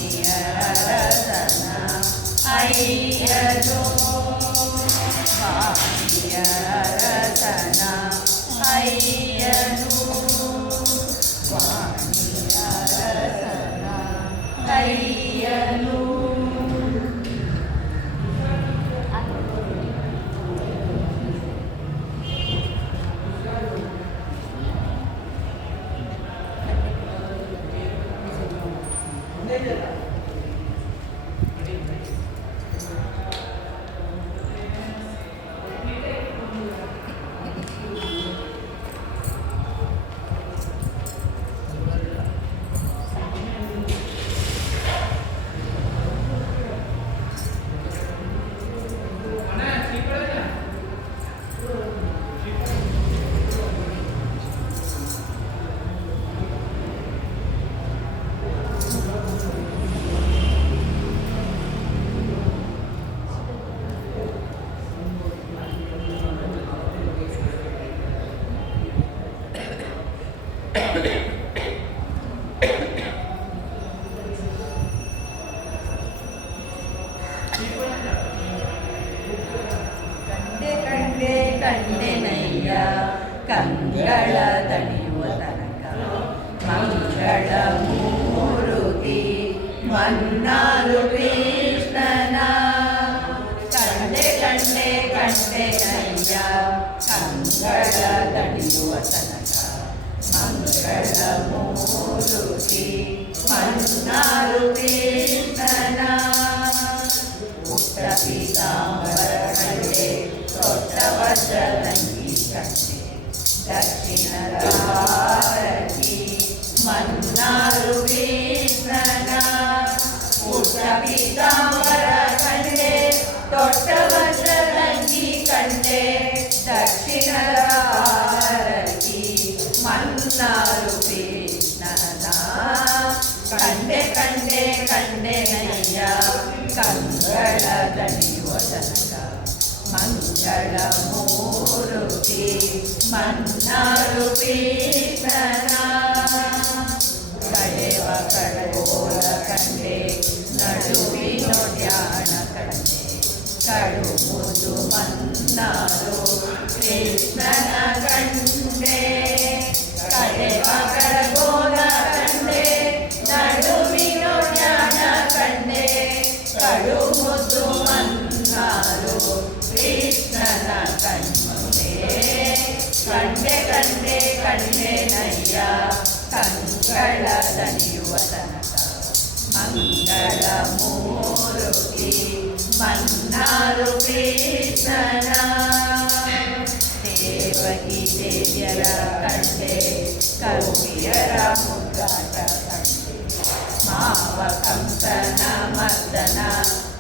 ವಾಣಿಯರಸನ ಅಯ್ಯನು ವಾಣಿಯರಸನ ಅಯ್ಯನು ವಾಣಿಯರಸನ ಅಯ್ಯನು ಕಂಡೆನಯ್ಯ ಕಂಗಳ ದಣಿಯುವ ತನಕ ಮಂಗಳ ಮೂರುತಿ ಮನ್ನಾರು ಕೃಷ್ಣನ ಕಂಡೆನಯ್ಯ ಕಂಗಳ ದಣಿಯುವ ತನಕ ಮಂಗಳ ಮೂರುತಿ ಮನ್ನಾರು ಕೃಷ್ಣನ ಪುಟ್ಟ ಪೀತಾಂಬರ ಕಂಡೆ ತೊಟ್ಟ ವಜ್ರದಂಗಿ ಕಂಡೆ ದಕ್ಷಿಣದ ಭಾರತಿ ಮನ್ನಾರು ಕೃಷ್ಣನ ಪುಟ್ಟ ಪೀತಾಂಬರ ಕಂಡೆ ತೊಟ್ಟ ವಜ್ರದಂಗಿ ಕಂಡೆ ದಕ್ಷಿಣದ ಭಾರತಿ ಮನ್ನಾರು ಕೃಷ್ಣನ ಕಂಡೆನಯ್ಯ ಕಂಗಳ ದಣಿಯುವ ತನಕ ಮಂಗಳ ಮೂರುತಿ ಮನ್ನಾರು ಕೃಷ್ಣನ ಕಡೆವ ಕಡಗೋಲ ಕಂಡೆ ನಡುವಿನೊಡ್ಯಾಣ ಕಂಡೆ ಕಡು ಮುದು ಮನ್ನಾರು ಕೃಷ್ಣನ ಕಂಡೆ ಕಡೆವ ಕಡಗೋಲ ಕಂಡೆ ನಡುವಿನೊಡ್ಯಾಣ ಕಂಡೆ ಕಡು ಮುದು ಮನ್ನಾರು ಕೃಷ್ಣನ ಕಂಡೆನಯ್ಯ ಕಂಗಳ ದಣಿಯುವ ತನಕ ಮಂಗಳ ಮೂರುತಿ ಮನ್ನಾರು ಕೃಷ್ಣನ ದೇವಕಿ ದೇವಿಯರ ಕಂಡೆ ಕರುವಿಯರ ಮುದ್ದಾಟ ಕಂಡೆ ಮಾವ ಕಂಸನ ಮರ್ದನ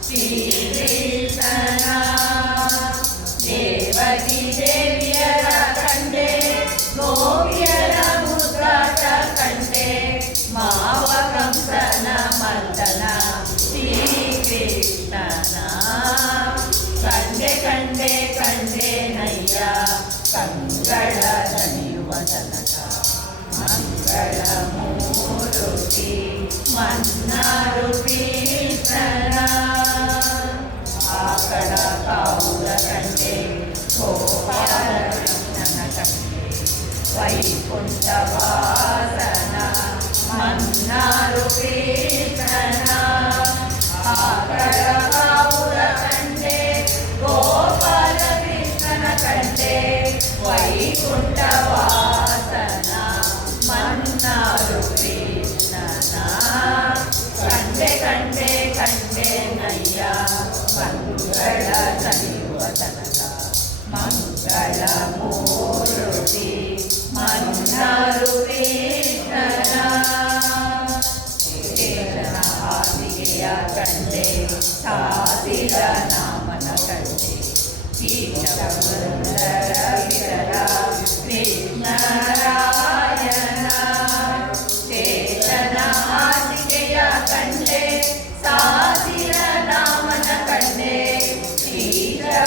ಶ್ರೀಕೃಷ್ಣನ ದೇವಕಿ ದೇವಿಯರ ಕಂಡೆ ಗೋಪಿಯರ ಮುದ್ದಾಟ ಕಂಡೆ ಮಾವ ಕಂಸನ ಮರ್ದನ ಶ್ರೀಕೃಷ್ಣನ ಕಂಡೆನಯ್ಯ ಕಂಗಳ ದಣಿಯುವ ತನಕ ಮಂಗಳ ಮೂರುತಿ ಮನ್ನಾರು ಕೃಷ್ಣನ ಆಕಳ ಕಾವುರ ಕಂಡೆ ಗೋಪಾಲ ಕೃಷ್ಣನ ಕಂಡೆ ವೈಕುಂಠ ವಾಸನ ಮನ್ನಾರು ಕೃಷ್ಣನ ಆಕಳ ಕಾವುರ ಕಂಡೆ ಗೋಪಾಲ ಕೃಷ್ಣನ ಕಂಡೆ ವೈಕುಂಠ ವಾಸನ ಮನ್ನಾರು ಕೃಷ್ಣನ ಕಂಡೆನಯ್ಯ ಮಂಗಳ ದಣಿಯುವ ತನಕ ಮಂಗಳ ಮೂರುತಿ ಮನ್ನಾರು ಕೃಷ್ಣನ ಕೇಶನ ಹಾಸಿಗೆಯ ಕಂಡೆ ಸಾಸಿರ ನಾಮನ ಕಂಡೆ ಕೀಟವೃಂದರ ವಿರಲ ಕೃಷ್ಣರಾಯಣ ಶೇಷನ ಹಾಸಿಗೆಯ ಕಂಡೆ ಸಾಸಿರ ನಾಮನ ಕಂಡೆ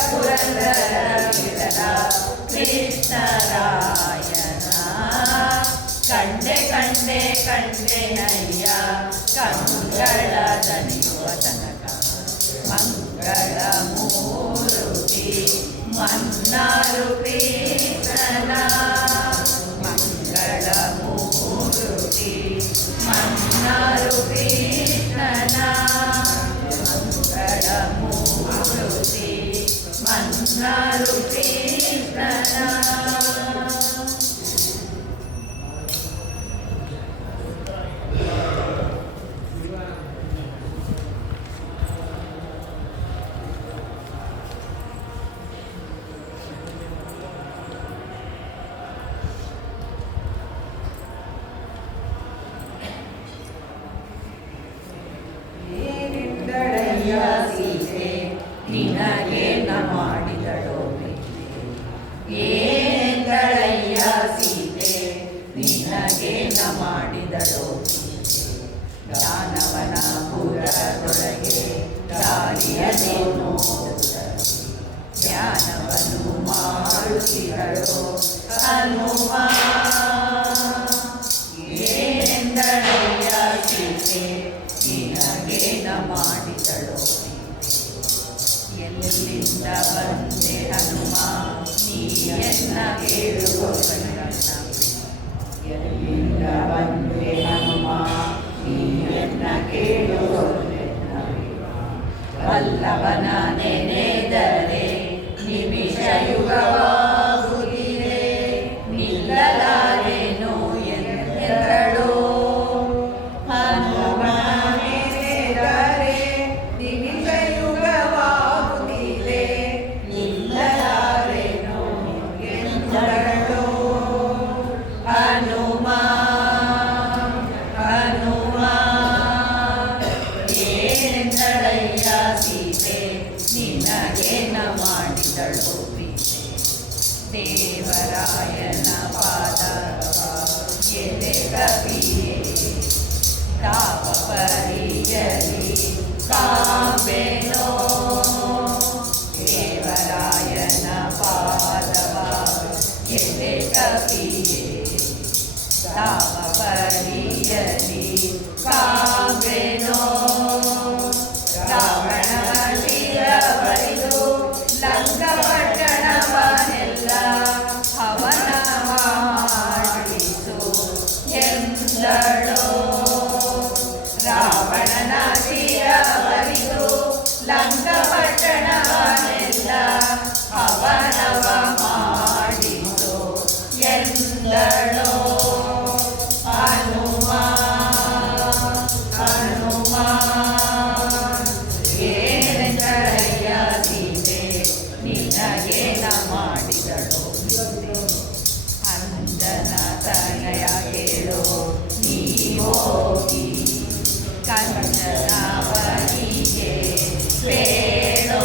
ಪುರಂದರ ವಿರಲ ಕೃಷ್ಣರಾಯಣ ಕಂಡೆನಯ್ಯ ಕಂಗಳ ಮಂಗಳ ದಣಿಯುವ ತನಕ ಮಂಗಳ ಮೂರುತಿ ಮನ್ನಾರು ಕೃಷ್ಣನ ಮಂಗಳ ಮೂರುತಿ ಮನ್ನಾರು ಕೃಷ್ಣನ ಮಂಗಳ ಮೂರುತಿ ಮನ್ನಾರು ಕೃಷ್ಣನ ಸೀತೆ ನಿನಗೇನ ಮಾಡಿದಳೋ ಏನೆಂದಳಯ್ಯ ಸೀತೆ ನಿನಗೇನ ಮಾಡಿದಳೋ ದಾನವನ ಪುರದೊಳಗೆ ದಾರಿಯದೇನೋ ಜ್ಞಾನವನ್ನು ಮಾಡುತ್ತಿರಳೋ ಹನುಮ ಏನೆಂದಳಯ್ಯ ಸೀತೆ ನಿನಗೇನ ಮಾಡಿದಳೋ ಎಲ್ಲಿಂದ ಬಂದೆ ಹನುಮ ನೀಯನ್ನ ಕೇಳುವ ಎಲ್ಲಿಂದ ಬಂದೆ ಹನುಮ ನೀಯನ್ನ ಕೇಳುವ ವಲ್ಲಭನ ನೆನೆದರೆ ನಿಮಿಷ ಯುಗವಾಗುತ್ತಿದೆ ನಿಲ್ಲಲಾರೇನೋ ಎಂದಳೋ ಹನುಮ ನೆನೆದರೆ ನಿಮಿಷ ಯುಗವಾಗುತ್ತಿದೆ ನಿಲ್ಲಲಾರೇನೋ ಎಂದಳೋ ಹನುಮ ಹನುಮ ಏನೆಂದಳಯ್ಯ ಸೀತೆ ನಿನಗೇನ ಮಾಡಿದಳೋ ಪ್ರೀತೆ ದೇವರಾಯನ ಪಾದವ ಎದೆ ಕವಿಯೇ ತಾಪ ಪರಿಯಲಿ ಕಾಂಬೆನೋ ದೇವರಾಯನ ಪಾದವ ಎದೆ ಕವಿಯೇ ತಾಪ ಪರಿಯಲಿ ಕಾಂಬೆನೋ ರಾವಣನ ಶಿರ ಬರಿದು ಲಂಕಪಟ್ಟಣವನ್ನೆಲ್ಲ ಹವನ ಮಾಡಿಸು ಎಂದಳೋ ರಾವಣನ ಶಿರ ಬರಿದು ಲಂಕಪಟ್ಟಣವನ್ನೆಲ್ಲ ಹವನವ ಮಾಡಿಸು ಎಂದಳೋ ಹನುಮ ಹನುಮ ಏನೆಂದಳಯ್ಯ ಸೀತೆ ನಿನಗೇನ ಮಾಡಿದಳೋ ಅಂಜನ ತನಯ ಕೇಳೋ ನೀ ಹೋಗಿ ಕಂಚನವನಿಗೆ ಬೇಡೋ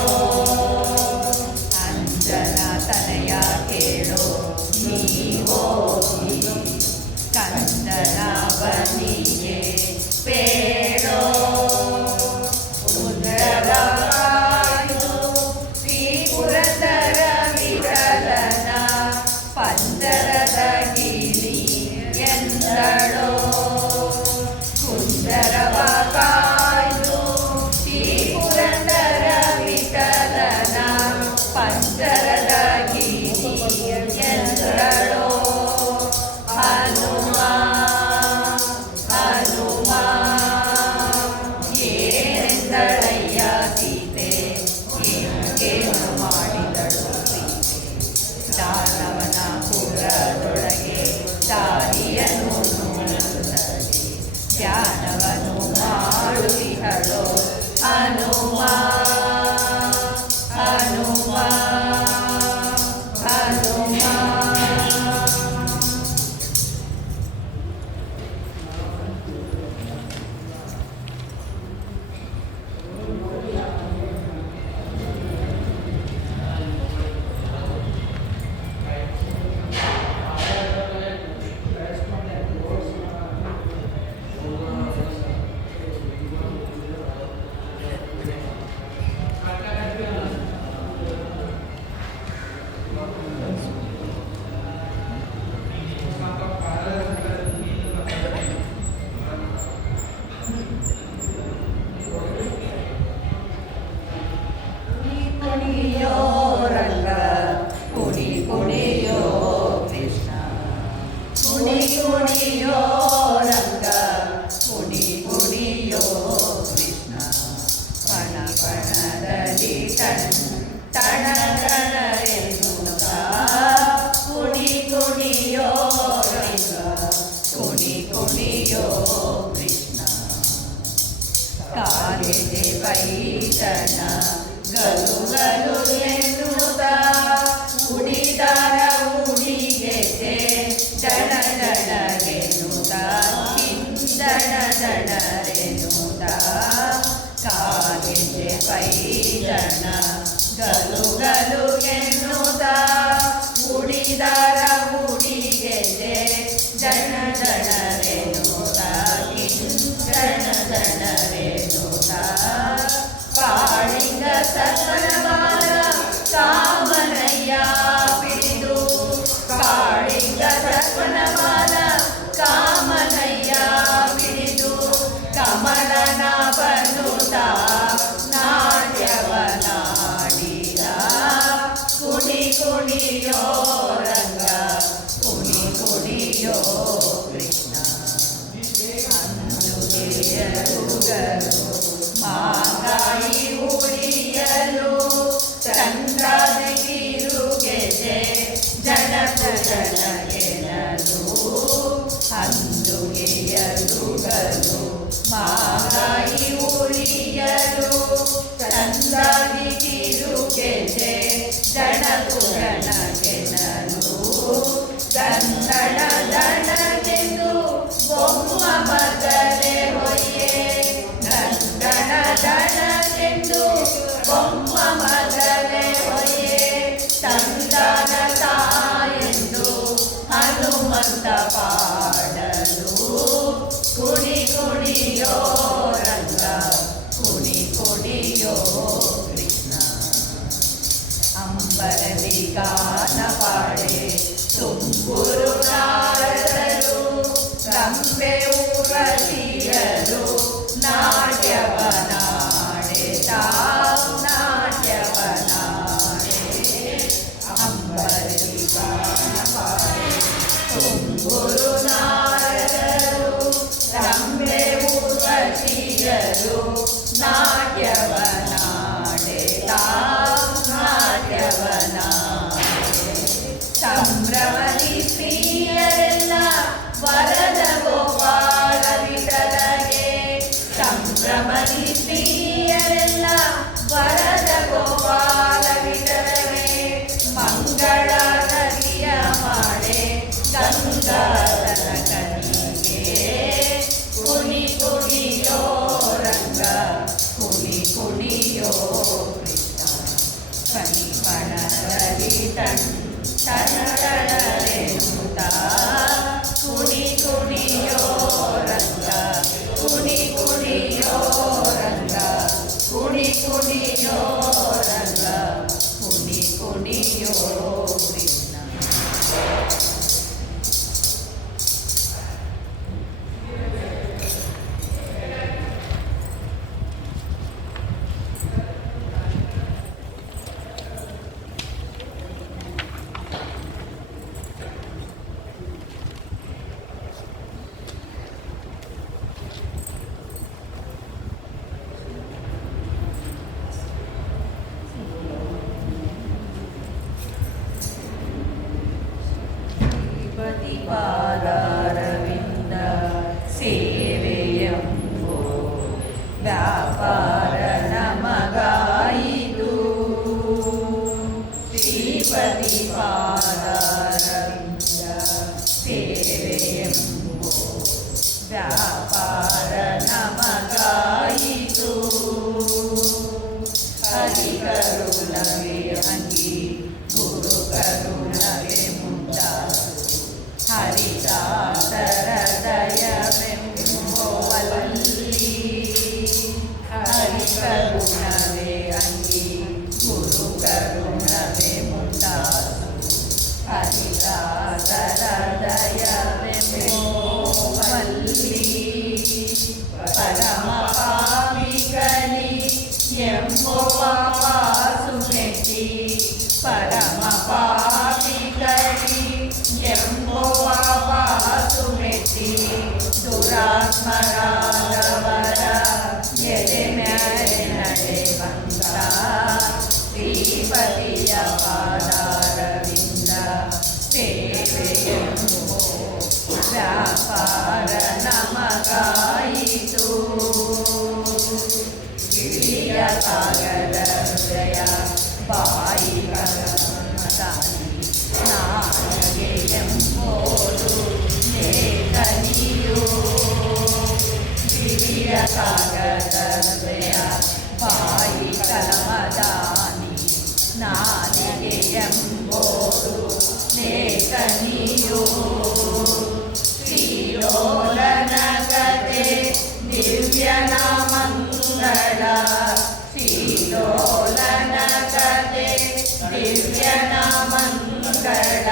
ಅಂಜನ ತನಯ ಕೇಳೋ ನೀ ಹೋಗಿ ಕಂಚನವನಿಗೆ ಬೇಡೋ ಶ್ರೀ ಪುರಂದರ ವಿಠಲನ ಪಂದರದ ಗಿರಿ ಎಂದಳೋ ಕುಂದರವ ಕಾಯ್ದು ಕಾಗೆದೆ ಪೈತನ ಗಲು ಗಲು ಎನ್ನುತ್ತ ಉಡಿದಾರ ಉಡಿಗೆದೆ ಜನ ಜನಗೆನ್ನುತ್ತ ದಣ ದಣರೆನ್ನುತ್ತ ಕಾಗೆದೆ ಪೈತನ ಗಲು ಗಲು ಎನ್ನುತ್ತ ಉಡಿದಾರ ಉಡಿಗೆದೆ ಜನ ಜನರೆನ್ನುತ್ತ ಜನ ಜನರೆನ್ನುತ್ತ ಕಾಳಿಂಗ ಸರ್ಪನವಾರ ಕಾಮನಯ್ಯ ಬಿಡಿದು ಕಾಳಿಂಗ ಸರ್ಪನವಾರ ಕಾಮನಯ್ಯ ಬಿಡಿದು ಕಮಲನ ಬನುತ ನಾಟ್ಯವನಾಡಿದ ಕುಣಿ ಕುಣಿಯೋ ರಂಗ ಕುಣಿ ಕುಣಿಯೋ ಕೃಷ್ಣ ಅಂದುಗೆಯರುಗರು ಮಾಗಾಯಿ ಉಳಿಯಲು ಚಂದ್ರಗಿರುಗೆದೆ ಜನಕು ಜನಗೆನಲು ಅಂದುಗೆಯರುಗರು ಮಾಗಾಯಿ ಉಳಿಯಲು ಚಂದ್ರಗಿರುಗೆದೆ ಜನಕು ಜನಗೆನಲು ಗಂಧಣ ದಣಗೆಂದು ಬೊಮ್ಮ ಮಗರೆ ಹೊಯ್ಯೆ ಗಂಧಣ ದಣಗೆಂದು ಬೊಮ್ಮ ಮಗರೆ ಹೊಯ್ಯೆ ತಂದನ ತಾಯೆಂದು ಹನುಮಂತ ಪಾಡಲು ಕುಣಿ ಕುಣಿಯೋ ರಂಗ ಕುಣಿ ಕುಣಿಯೋ ಕೃಷ್ಣ ಅಂಬರದಿ ಗಾನ ಪಾಡೆ ತುಂಬುರು ನಾರದರು ರಂಬೆ ಉರಸಿಯರು ನಾಟ್ಯವನಾಡೆತ ನಾಟ್ಯವನಾಡೆ ಅಂಬರದಿ ಗಾನ ಪಾಡೆ ತುಂಬುರು ನಾರದರು ರಂಬೆ ಉರಸಿಯರು ನಾಟ್ಯವನಾಡೆತ ನಾಟ್ಯವನಾಡೆ ಸಂಭ್ರಮದಿ ಪ್ರಿಯರೆಲ್ಲ ವರದ ಗೋಪಾಲ ವಿಠಲಗೆ ಸಂಭ್ರಮದಿ ಪ್ರಿಯರೆಲ್ಲ ವರದ ಗೋಪಾಲ ವಿಠಲಗೆ ಮಂಗಳಾರತಿಯ ಮಾಡೆ ಗಂಗಾಧರ ಕನಿಗೆ ಕುಣಿ ಕುಣಿಯೋ ರಂಗ ಕುಣಿ ಕುಣಿಯೋ ಕೃಷ್ಣ ಕಣಿಪಣದಲ್ಲಿ ತನ್ನಡರೆನುತ ಕುಣಿ ಕುಣಿಯೋ ರಂಗ ಕುಣಿ ಕುಣಿಯೋ ರಂಗ ಕುಣಿ ಕುಣಿಯೋ ರಂಗ ಕುಣಿ ಕುಣಿಯೋ ಕೃಷ್ಣ ಪಾದಾರವಿಂದ ಸೇವೆಯಂಬೋ ವ್ಯಾಪಾರ ನಮಗಾಯಿತು ಶ್ರೀಪತಿ ಪಾದಾರವಿಂದ ಸೇವೆಯಂಬೋ ವ್ಯಾಪಾರ ನಮಗಾಯಿತು ಹರಿ ಕರುಣವೇ ಅಂಗಿ ಗುರು ಕರುಣವೇ ಮುಂದಾಸು ಹರಿದಾಸರ ದಯವೆಂಬುವಲ್ಲಿ ಹರಿ ಕರುಣವೇ ಅಂಗಿ ಗುರು ಕರುಣವೇ ಮುಂದಾಸು ಹರಿದಾಸರ ದಯವೆಂಬುವಲ್ಲಿ ಪರಮ ಪಾಪಿಗನಿ ಎಂಬುವ ಪಾಸುಮೆತಿ ಪರಮ ಪಾಪಿಗನಿ ಎಂಬುವ ಪಾಸುಮೆತಿ ದುರಾತ್ಮರಾದವರ ಎದೆ ಮ್ಯಾಲೆ ನಡೆವಂತ ಶ್ರೀಪತಿಯ ಪಾದಾರವಿಂದ ಸೇವೆಯೆಂಬೋ ವ್ಯಾಪಾರ ನಮಗಾಯಿತು ಕಾಗದಯ ಬಾಯಿ ಕಲಮದಾನಿ ನಾಲಿಗೆಯೆಂಬುದು ಲೇಖನಿಯು ಶ್ರೀಲೋಲನ ಕತೆ ದಿವ್ಯನ ಮಂಗಳ ಶ್ರೀಲೋಲನ ಕತೆ ದಿವ್ಯನ ಮಂಗಳ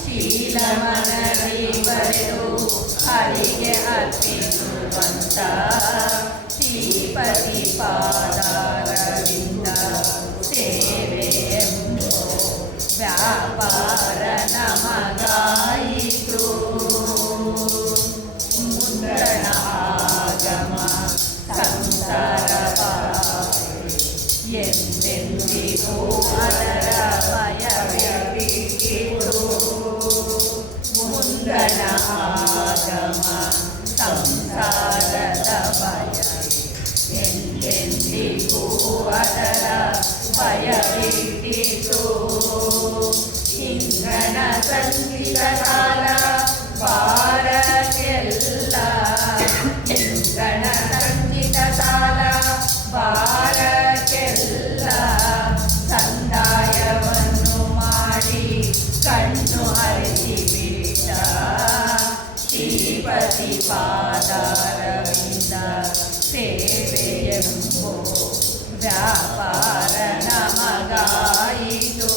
ಶೀಲಮನರಿ ಬರೆದು ಹರಿಗೆ ಅರ್ಪಿಸುವಂತ ಶ್ರೀಪತಿ ಪಾದಾರವಿಂದ ಸೇವೆ ಎಂಬೋ ವ್ಯಾಪಾರ ನಮಗಾಯಿತು ಮುಂದಣ ಆಗಮ ಸಂಸಾರ ಎಂದೆಂದಿಗೂ ಅದರ ಭಯವಿಟ್ಟು ಮುಂದಣ ಆಗಮ ಸಂಸಾರದ ಭಯ ಎಂದೆಂದಿಗೂ ಅದರ ಭಯವಿಟ್ಟಿತು ಇಂದ್ರನ ಸಂಚಿತ ಕಾಲ ಬಾರಕ್ಕೆಲ್ಲ ಇಂದ್ರನ ಸಂಚಿತ ಕಾಲ ಬಾರಕ್ಕೆಲ್ಲ ಸಂದಾಯವನ್ನು ಮಾಡಿ ಕಣ್ಣು ಹರಿಸಿ ಬಿಟ್ಟ ಶ್ರೀಪತಿ ಪಾದಾರವಿಂದ ಸೇವೆ ಎಂಬೋ ವ್ಯಾಪಾರ ನಮಗಾಯಿತು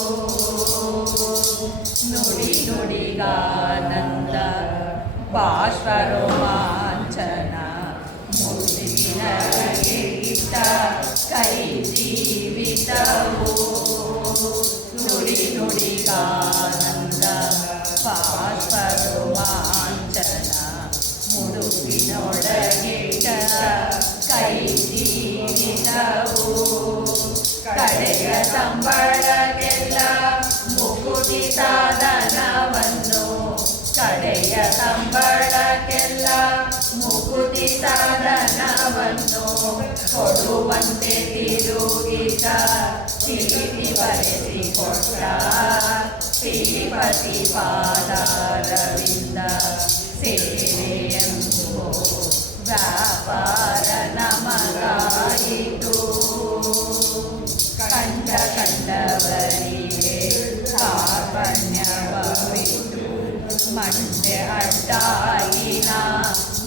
ನುಡಿ ನುಡಿಗಾನಂದ ಬಾಷ್ಪರೋಮಾಂಚನ ಮುಡಿನಗೆ ಇಟ್ಟ ಕೈ ಜೀವಿತವು ನುಡಿ ನುಡಿಗಾನಂದ ಬಾಷ್ಪರೋಮಾಂಚನ ಮುಡುಪಿನೊಳಗಿಟ್ಟ ಕೈ ಜೀವಿತವು ಕಡೆಯ ಸಂಬಳಕ್ಕೆಲ್ಲ ಮುಕುತಿ ಸಾಧನವನ್ನು ಕಡೆಯ ಸಂಬಳಕ್ಕೆಲ್ಲ ಮುಕುತಿ ಸಾಧನವನ್ನು ಕೊಡುವಂತೆ ತಿರುಗಿದ ತಿರುಗಿ ಬರೆಸಿ ಕೊಟ್ಟ ಶ್ರೀಪತಿ ಪಾದಾರವಿಂದ ಸೇವೆ ಎಂಬೋ ವ್ಯಾಪಾರ ನಮಗಾಯಿತು ಕಂಡ ಕಂಡವರಿಗೆ ಕಾರ್ಪಣ್ಯವಿಟ್ಟು ಮಂಡೆ ಅಡ್ಡಾಯಿನ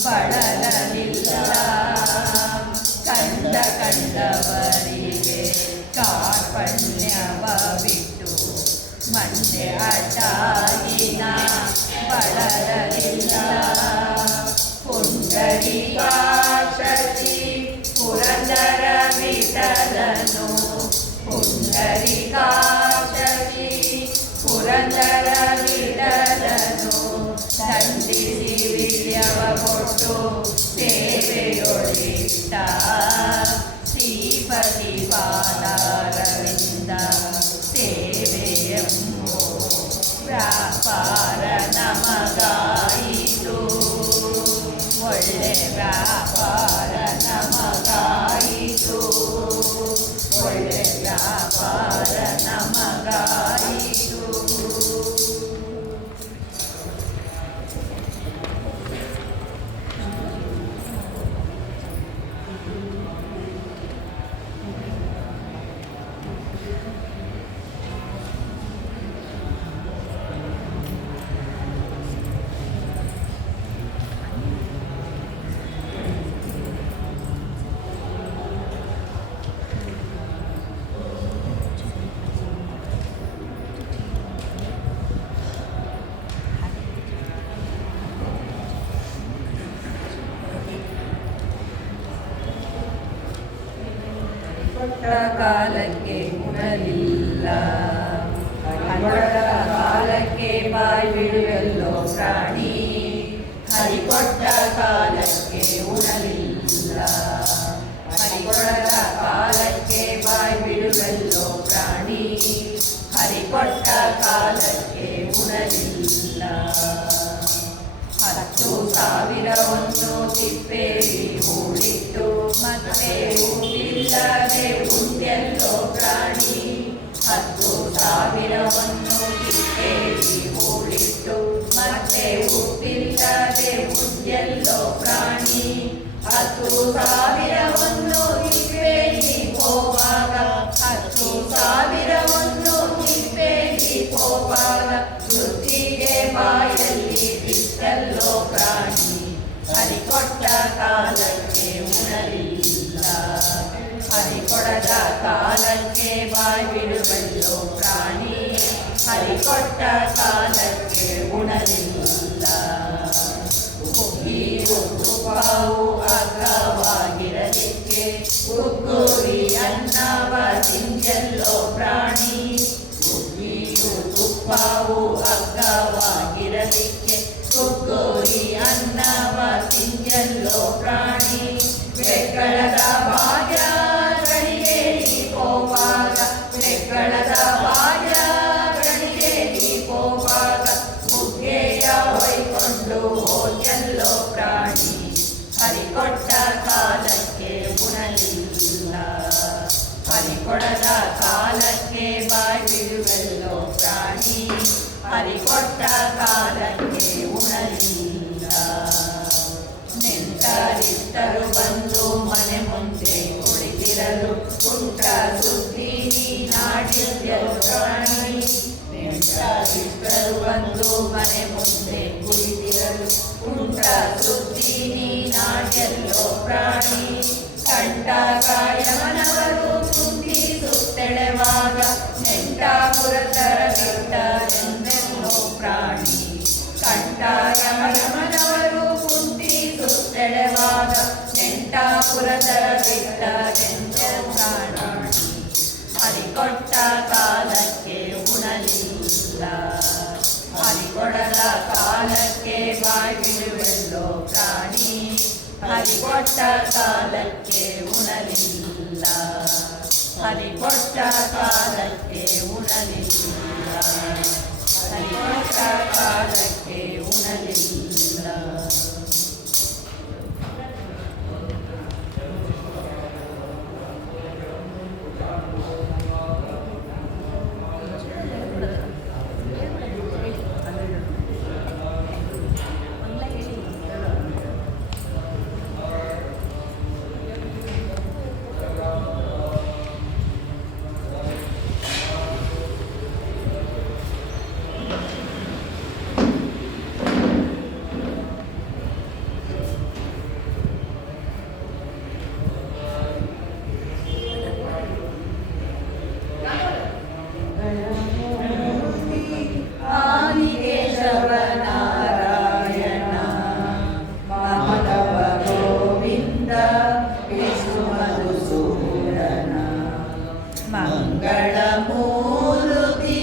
ಬಳಲಲಿಲ್ಲ ಕಂಡ ಕಂಡವರಿಗೆ ಕಾರ್ಪಣ್ಯವಿಟ್ಟು ಮಂಡೆ ಅಡ್ಡಾಯಿನ ಬಳಲಲಿಲ್ಲ ಪುಂಡರೀಕಾಕ್ಷಿ ಪುರಂದರ ವಿಠಲನು ಪುಂಡರೀಕಾಕ್ಷಿ ಪುರಂದರ ವಿಠಲನು ದಂಡಿಸಿ ವಿಳ್ಯವ ಕೊಟ್ಟು ಸೇವೆಯೊಳಿಟ್ಟ ಶ್ರೀಪತಿ ಪಾದಾರವಿಂದ ಸೇವೆ ಎಂಬೋ ವ್ಯಾಪಾರ ನಮಗಾಯಿತು ಒಳ್ಳೆ ವ್ಯಾಪಾರ ನಮಗಾಯಿತು ಒಳ್ಳೆ ವ್ಯಾಪಾರ ನಮಗಾಯಿತು ಕಾಲಕ್ಕೆ ಉಣಲಿಲ್ಲ ಹರಿಕೊಟ್ಟ ಕಾಲಕ್ಕೆ ಬಾಯಿ ಬಿಡುವೆಲ್ಲೋ ಪ್ರಾಣಿ ಹರಿಕೊಟ್ಟ ಕಾಲಕ್ಕೆ ಉಣಲಿಲ್ಲ ಹರಿಕೊಟ್ಟ ಕಾಲಕ್ಕೆ ಬಾಯಿ ಬಿಡುವೆಲ್ಲೋ ಪ್ರಾಣಿ ಹರಿಕೊಟ್ಟ ಕಾಲಕ್ಕೆ ಉಣಲಿಲ್ಲ 10,000 ತಿಪ್ಪೇರಿ ಹೂಡಿಟ್ಟು ಮತ್ತೆ ಊಟಿಲ್ಲದೆ ಉಂಡೆಲ್ಲೋ ಪ್ರಾಣಿ 10,000 ತಿಪ್ಪೇರಿ ಹೂಡಿಟ್ಟು ಮತ್ತೆ ಉಪ್ಪಿಲ್ಲದೆ ಉಂಡೆಲ್ಲೋ ಪ್ರಾಣಿ 10,000 ತಿಪ್ಪೇಲಿ ಹೋವಾಗ 10,000 ತಿಪ್ಪೇಲಿ ಹೋವಾಗ ವೃತ್ತಿಗೆ ಬಾಯಲ್ಲಿ ಬಿಟ್ಟಲ್ಲೋ ಪ್ರಾಣಿ ಹರಿಕೊಟ್ಟ ಕಾಲಕ್ಕೆ ಉಣಲಿಲ್ಲ ಹರಿಕೊಡದ ಕಾಲಕ್ಕೆ ಬಾಯಿ ಬಿಡುವಲ್ಲೋ ಪ್ರಾಣಿ ಹರಿಕೊಟ್ಟ ಕಾಲಕ್ಕೆ ಉಣಲಿಲ್ಲ ಉಪ್ಪಿರು ತುಪ್ಪವು ಅಗ್ಗವಾಗಿರಲಿಕ್ಕೆ ಕುಕ್ಕುರಿ ಅನ್ನವ ತಿಂಜಲ್ಲೋ ಪ್ರಾಣಿ ಉಪ್ಪಿರು ತುಪ್ಪವು ಅಗ್ಗವಾಗಿರಲಿಕ್ಕೆ ಕುಕ್ಕುರಿ ಅನ್ನವ ತಿಂಜಲ್ಲೋ ಪ್ರಾಣಿ ಬೆಕ್ಕಳದ ಭಾಗ್ಯ ಗಣಿಗೇರಿ ಹೋವಾಗ ಬೆಕ್ಕಳದ ಭಾಗ್ಯ ಗಣಿಗೇರಿ ಹೋವಾಗ ಮುಗ್ಗೆಯ ಹೊಯ್ಕೊಂಡು ಹೋಗ್ಯಲ್ಲೋ ಪ್ರಾಣಿ ಹರಿಕೊಟ್ಟ ಕಾಲಕ್ಕೆ ಉಣಲಿಲ್ಲ ಹರಿಕೊಡದ ಕಾಲಕ್ಕೆ ಬಾಯಿ ಬಿಡುವಲ್ಲೋ ಪ್ರಾಣಿ ಹರಿಕೊಟ್ಟ ಕಾಲಕ್ಕೆ ಉಣಲಿಲ್ಲ ನೆಂಟರಿಟ್ಟರು ಬಂದು ಮನೆ ಮುಂದೆ ಕುಳಿತಿರಲು ಕುಂಟ ಸುದ್ದಿ ನಾಡಿದ್ಯಲು ಪ್ರಾಣಿ ನೆಂಟರಿಟ್ಟರು ಬಂದು ಮನೆ ಮುಂದೆ ಕುಳಿತಿರಲು ಕುಂಟ ಸುದ್ದಿ ನಾಡ್ಯಲ್ಲೋ ಪ್ರಾಣಿ ಕಂಠಕಾಯಮನವರು ಕುಂತಿ ಸುತ್ತೆಳೆವಾಗ ನೆಂಟಾಪುರತರ ಬಿಟ್ಟರೆಂದೆಲ್ಲೋ ಪ್ರಾಣಿ ಕಂಠಕಾಯಮನವರು ಕುಂತಿ ಸುತ್ತೆಳೆವಾಗ ನೆಂಟಾಪುರತರ ಬಿಟ್ಟರೆಂದೆಲ್ಲೋ ಪ್ರಾಣಿ ಹರಿಕೊಟ್ಟ ಕಾಲಕ್ಕೆ ಉಣಲಿಲ್ಲ ಹರಿಕೊಡದ ಕಾಲಕ್ಕೆ ಬಾಯಿ ಬಿಡುವೆಲ್ಲೋ ಪ್ರಾಣಿ ಹರಿಕೊಟ್ಟ ಕಾಲಕ್ಕೆ ಉಣಲಿಲ್ಲ ಹರಿಕೊಟ್ಟ ಕಾಲಕ್ಕೆ ಉಣಲಿಲ್ಲ ಹರಿಕೊಟ್ಟ ಕಾಲಕ್ಕೆ ಉಣಲಿಲ್ಲ ಮಂಗಳಮೂರ್ತಿ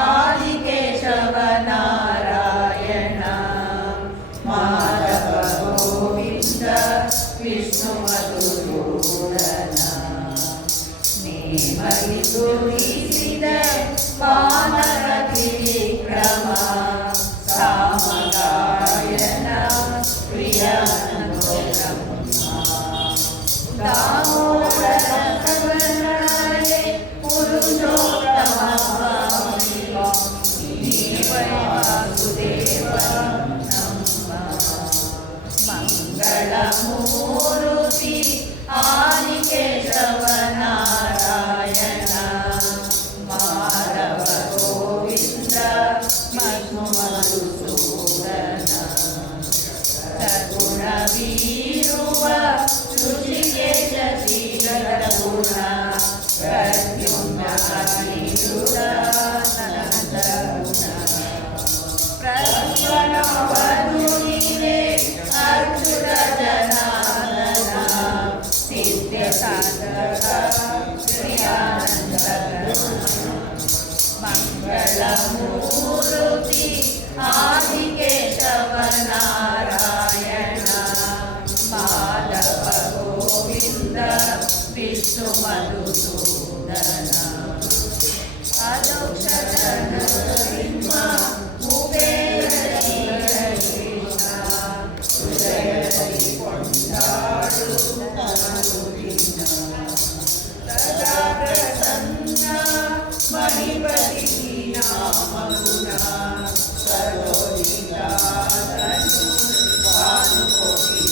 ಆದಿಕೇಶವ ನಾರಾಯಣ ಮಾಧವ ಗೋವಿಂದ ವಿಷ್ಣು ಮಧುಸೂದನ ನೇಮರಿದು ಈಸಿದ ವಾನರ ತ್ರಿವಿಕ್ರಮ ಸಾಮಗಾಯನ ಪ್ರಿಯ ದಾಮೋದರೇ ಪುರುಷೋತ್ತಮ ವಾಸುದೇವ ನಮ್ಮ ಮಂಗಳಮೂರ್ತಿ ಆದಿಕೇಶವ ನಾರಾಯಣ ಮಾಧವ ಗೋವಿಂದ ವಿಷ್ಣು ಮಧುಸೂದನ ಸಗುಣವೀರುವ ಋಷಿಕೇಶ ಶ್ರೀಧರ ಗುಣ ಪ್ರದ್ಯುಮ್ನ ಅನಿರುದ್ಧ ನಂದ ಗುಣ ಪ್ರಜ್ವಲವನು ನೀನೇ ಅರ್ಜುನ ಜನಾರ್ದನ ನಿತ್ಯ ಸಾಧಕ ಶ್ರೀಯಾನಂದ ಮಂಗಳಮೂರ್ತಿ ಆದಿಕೇಶವ ನಾರಾಯಣ ಮಾಧವ ಗೋವಿಂದ ವಿಷ್ಣು ಮಧುಸೂದನ ಅದೋಕ್ಷರ ನರಸಿಂಹ ಕುಬೇರ ಕೃಷ್ಣ ಹೃದಯದಲ್ಲಿ ಕೊಂಡಾಡು ನರುದಿನ ಸದಾ ಪ್ರಸನ್ನ ಮಣಿಪತಿ ನಾಮ ಗುಣ ಸರೋಜಿತ ಭಾನುಕೋಟಿ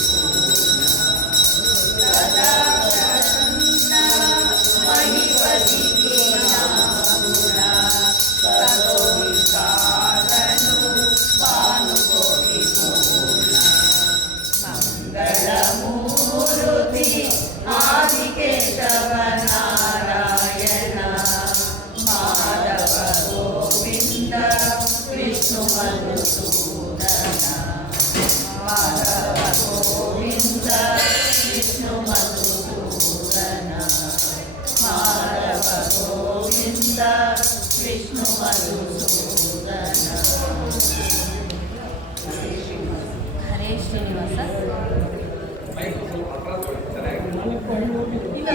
ಶ್ರೀನಿವಾಸ. ಇಲ್ಲ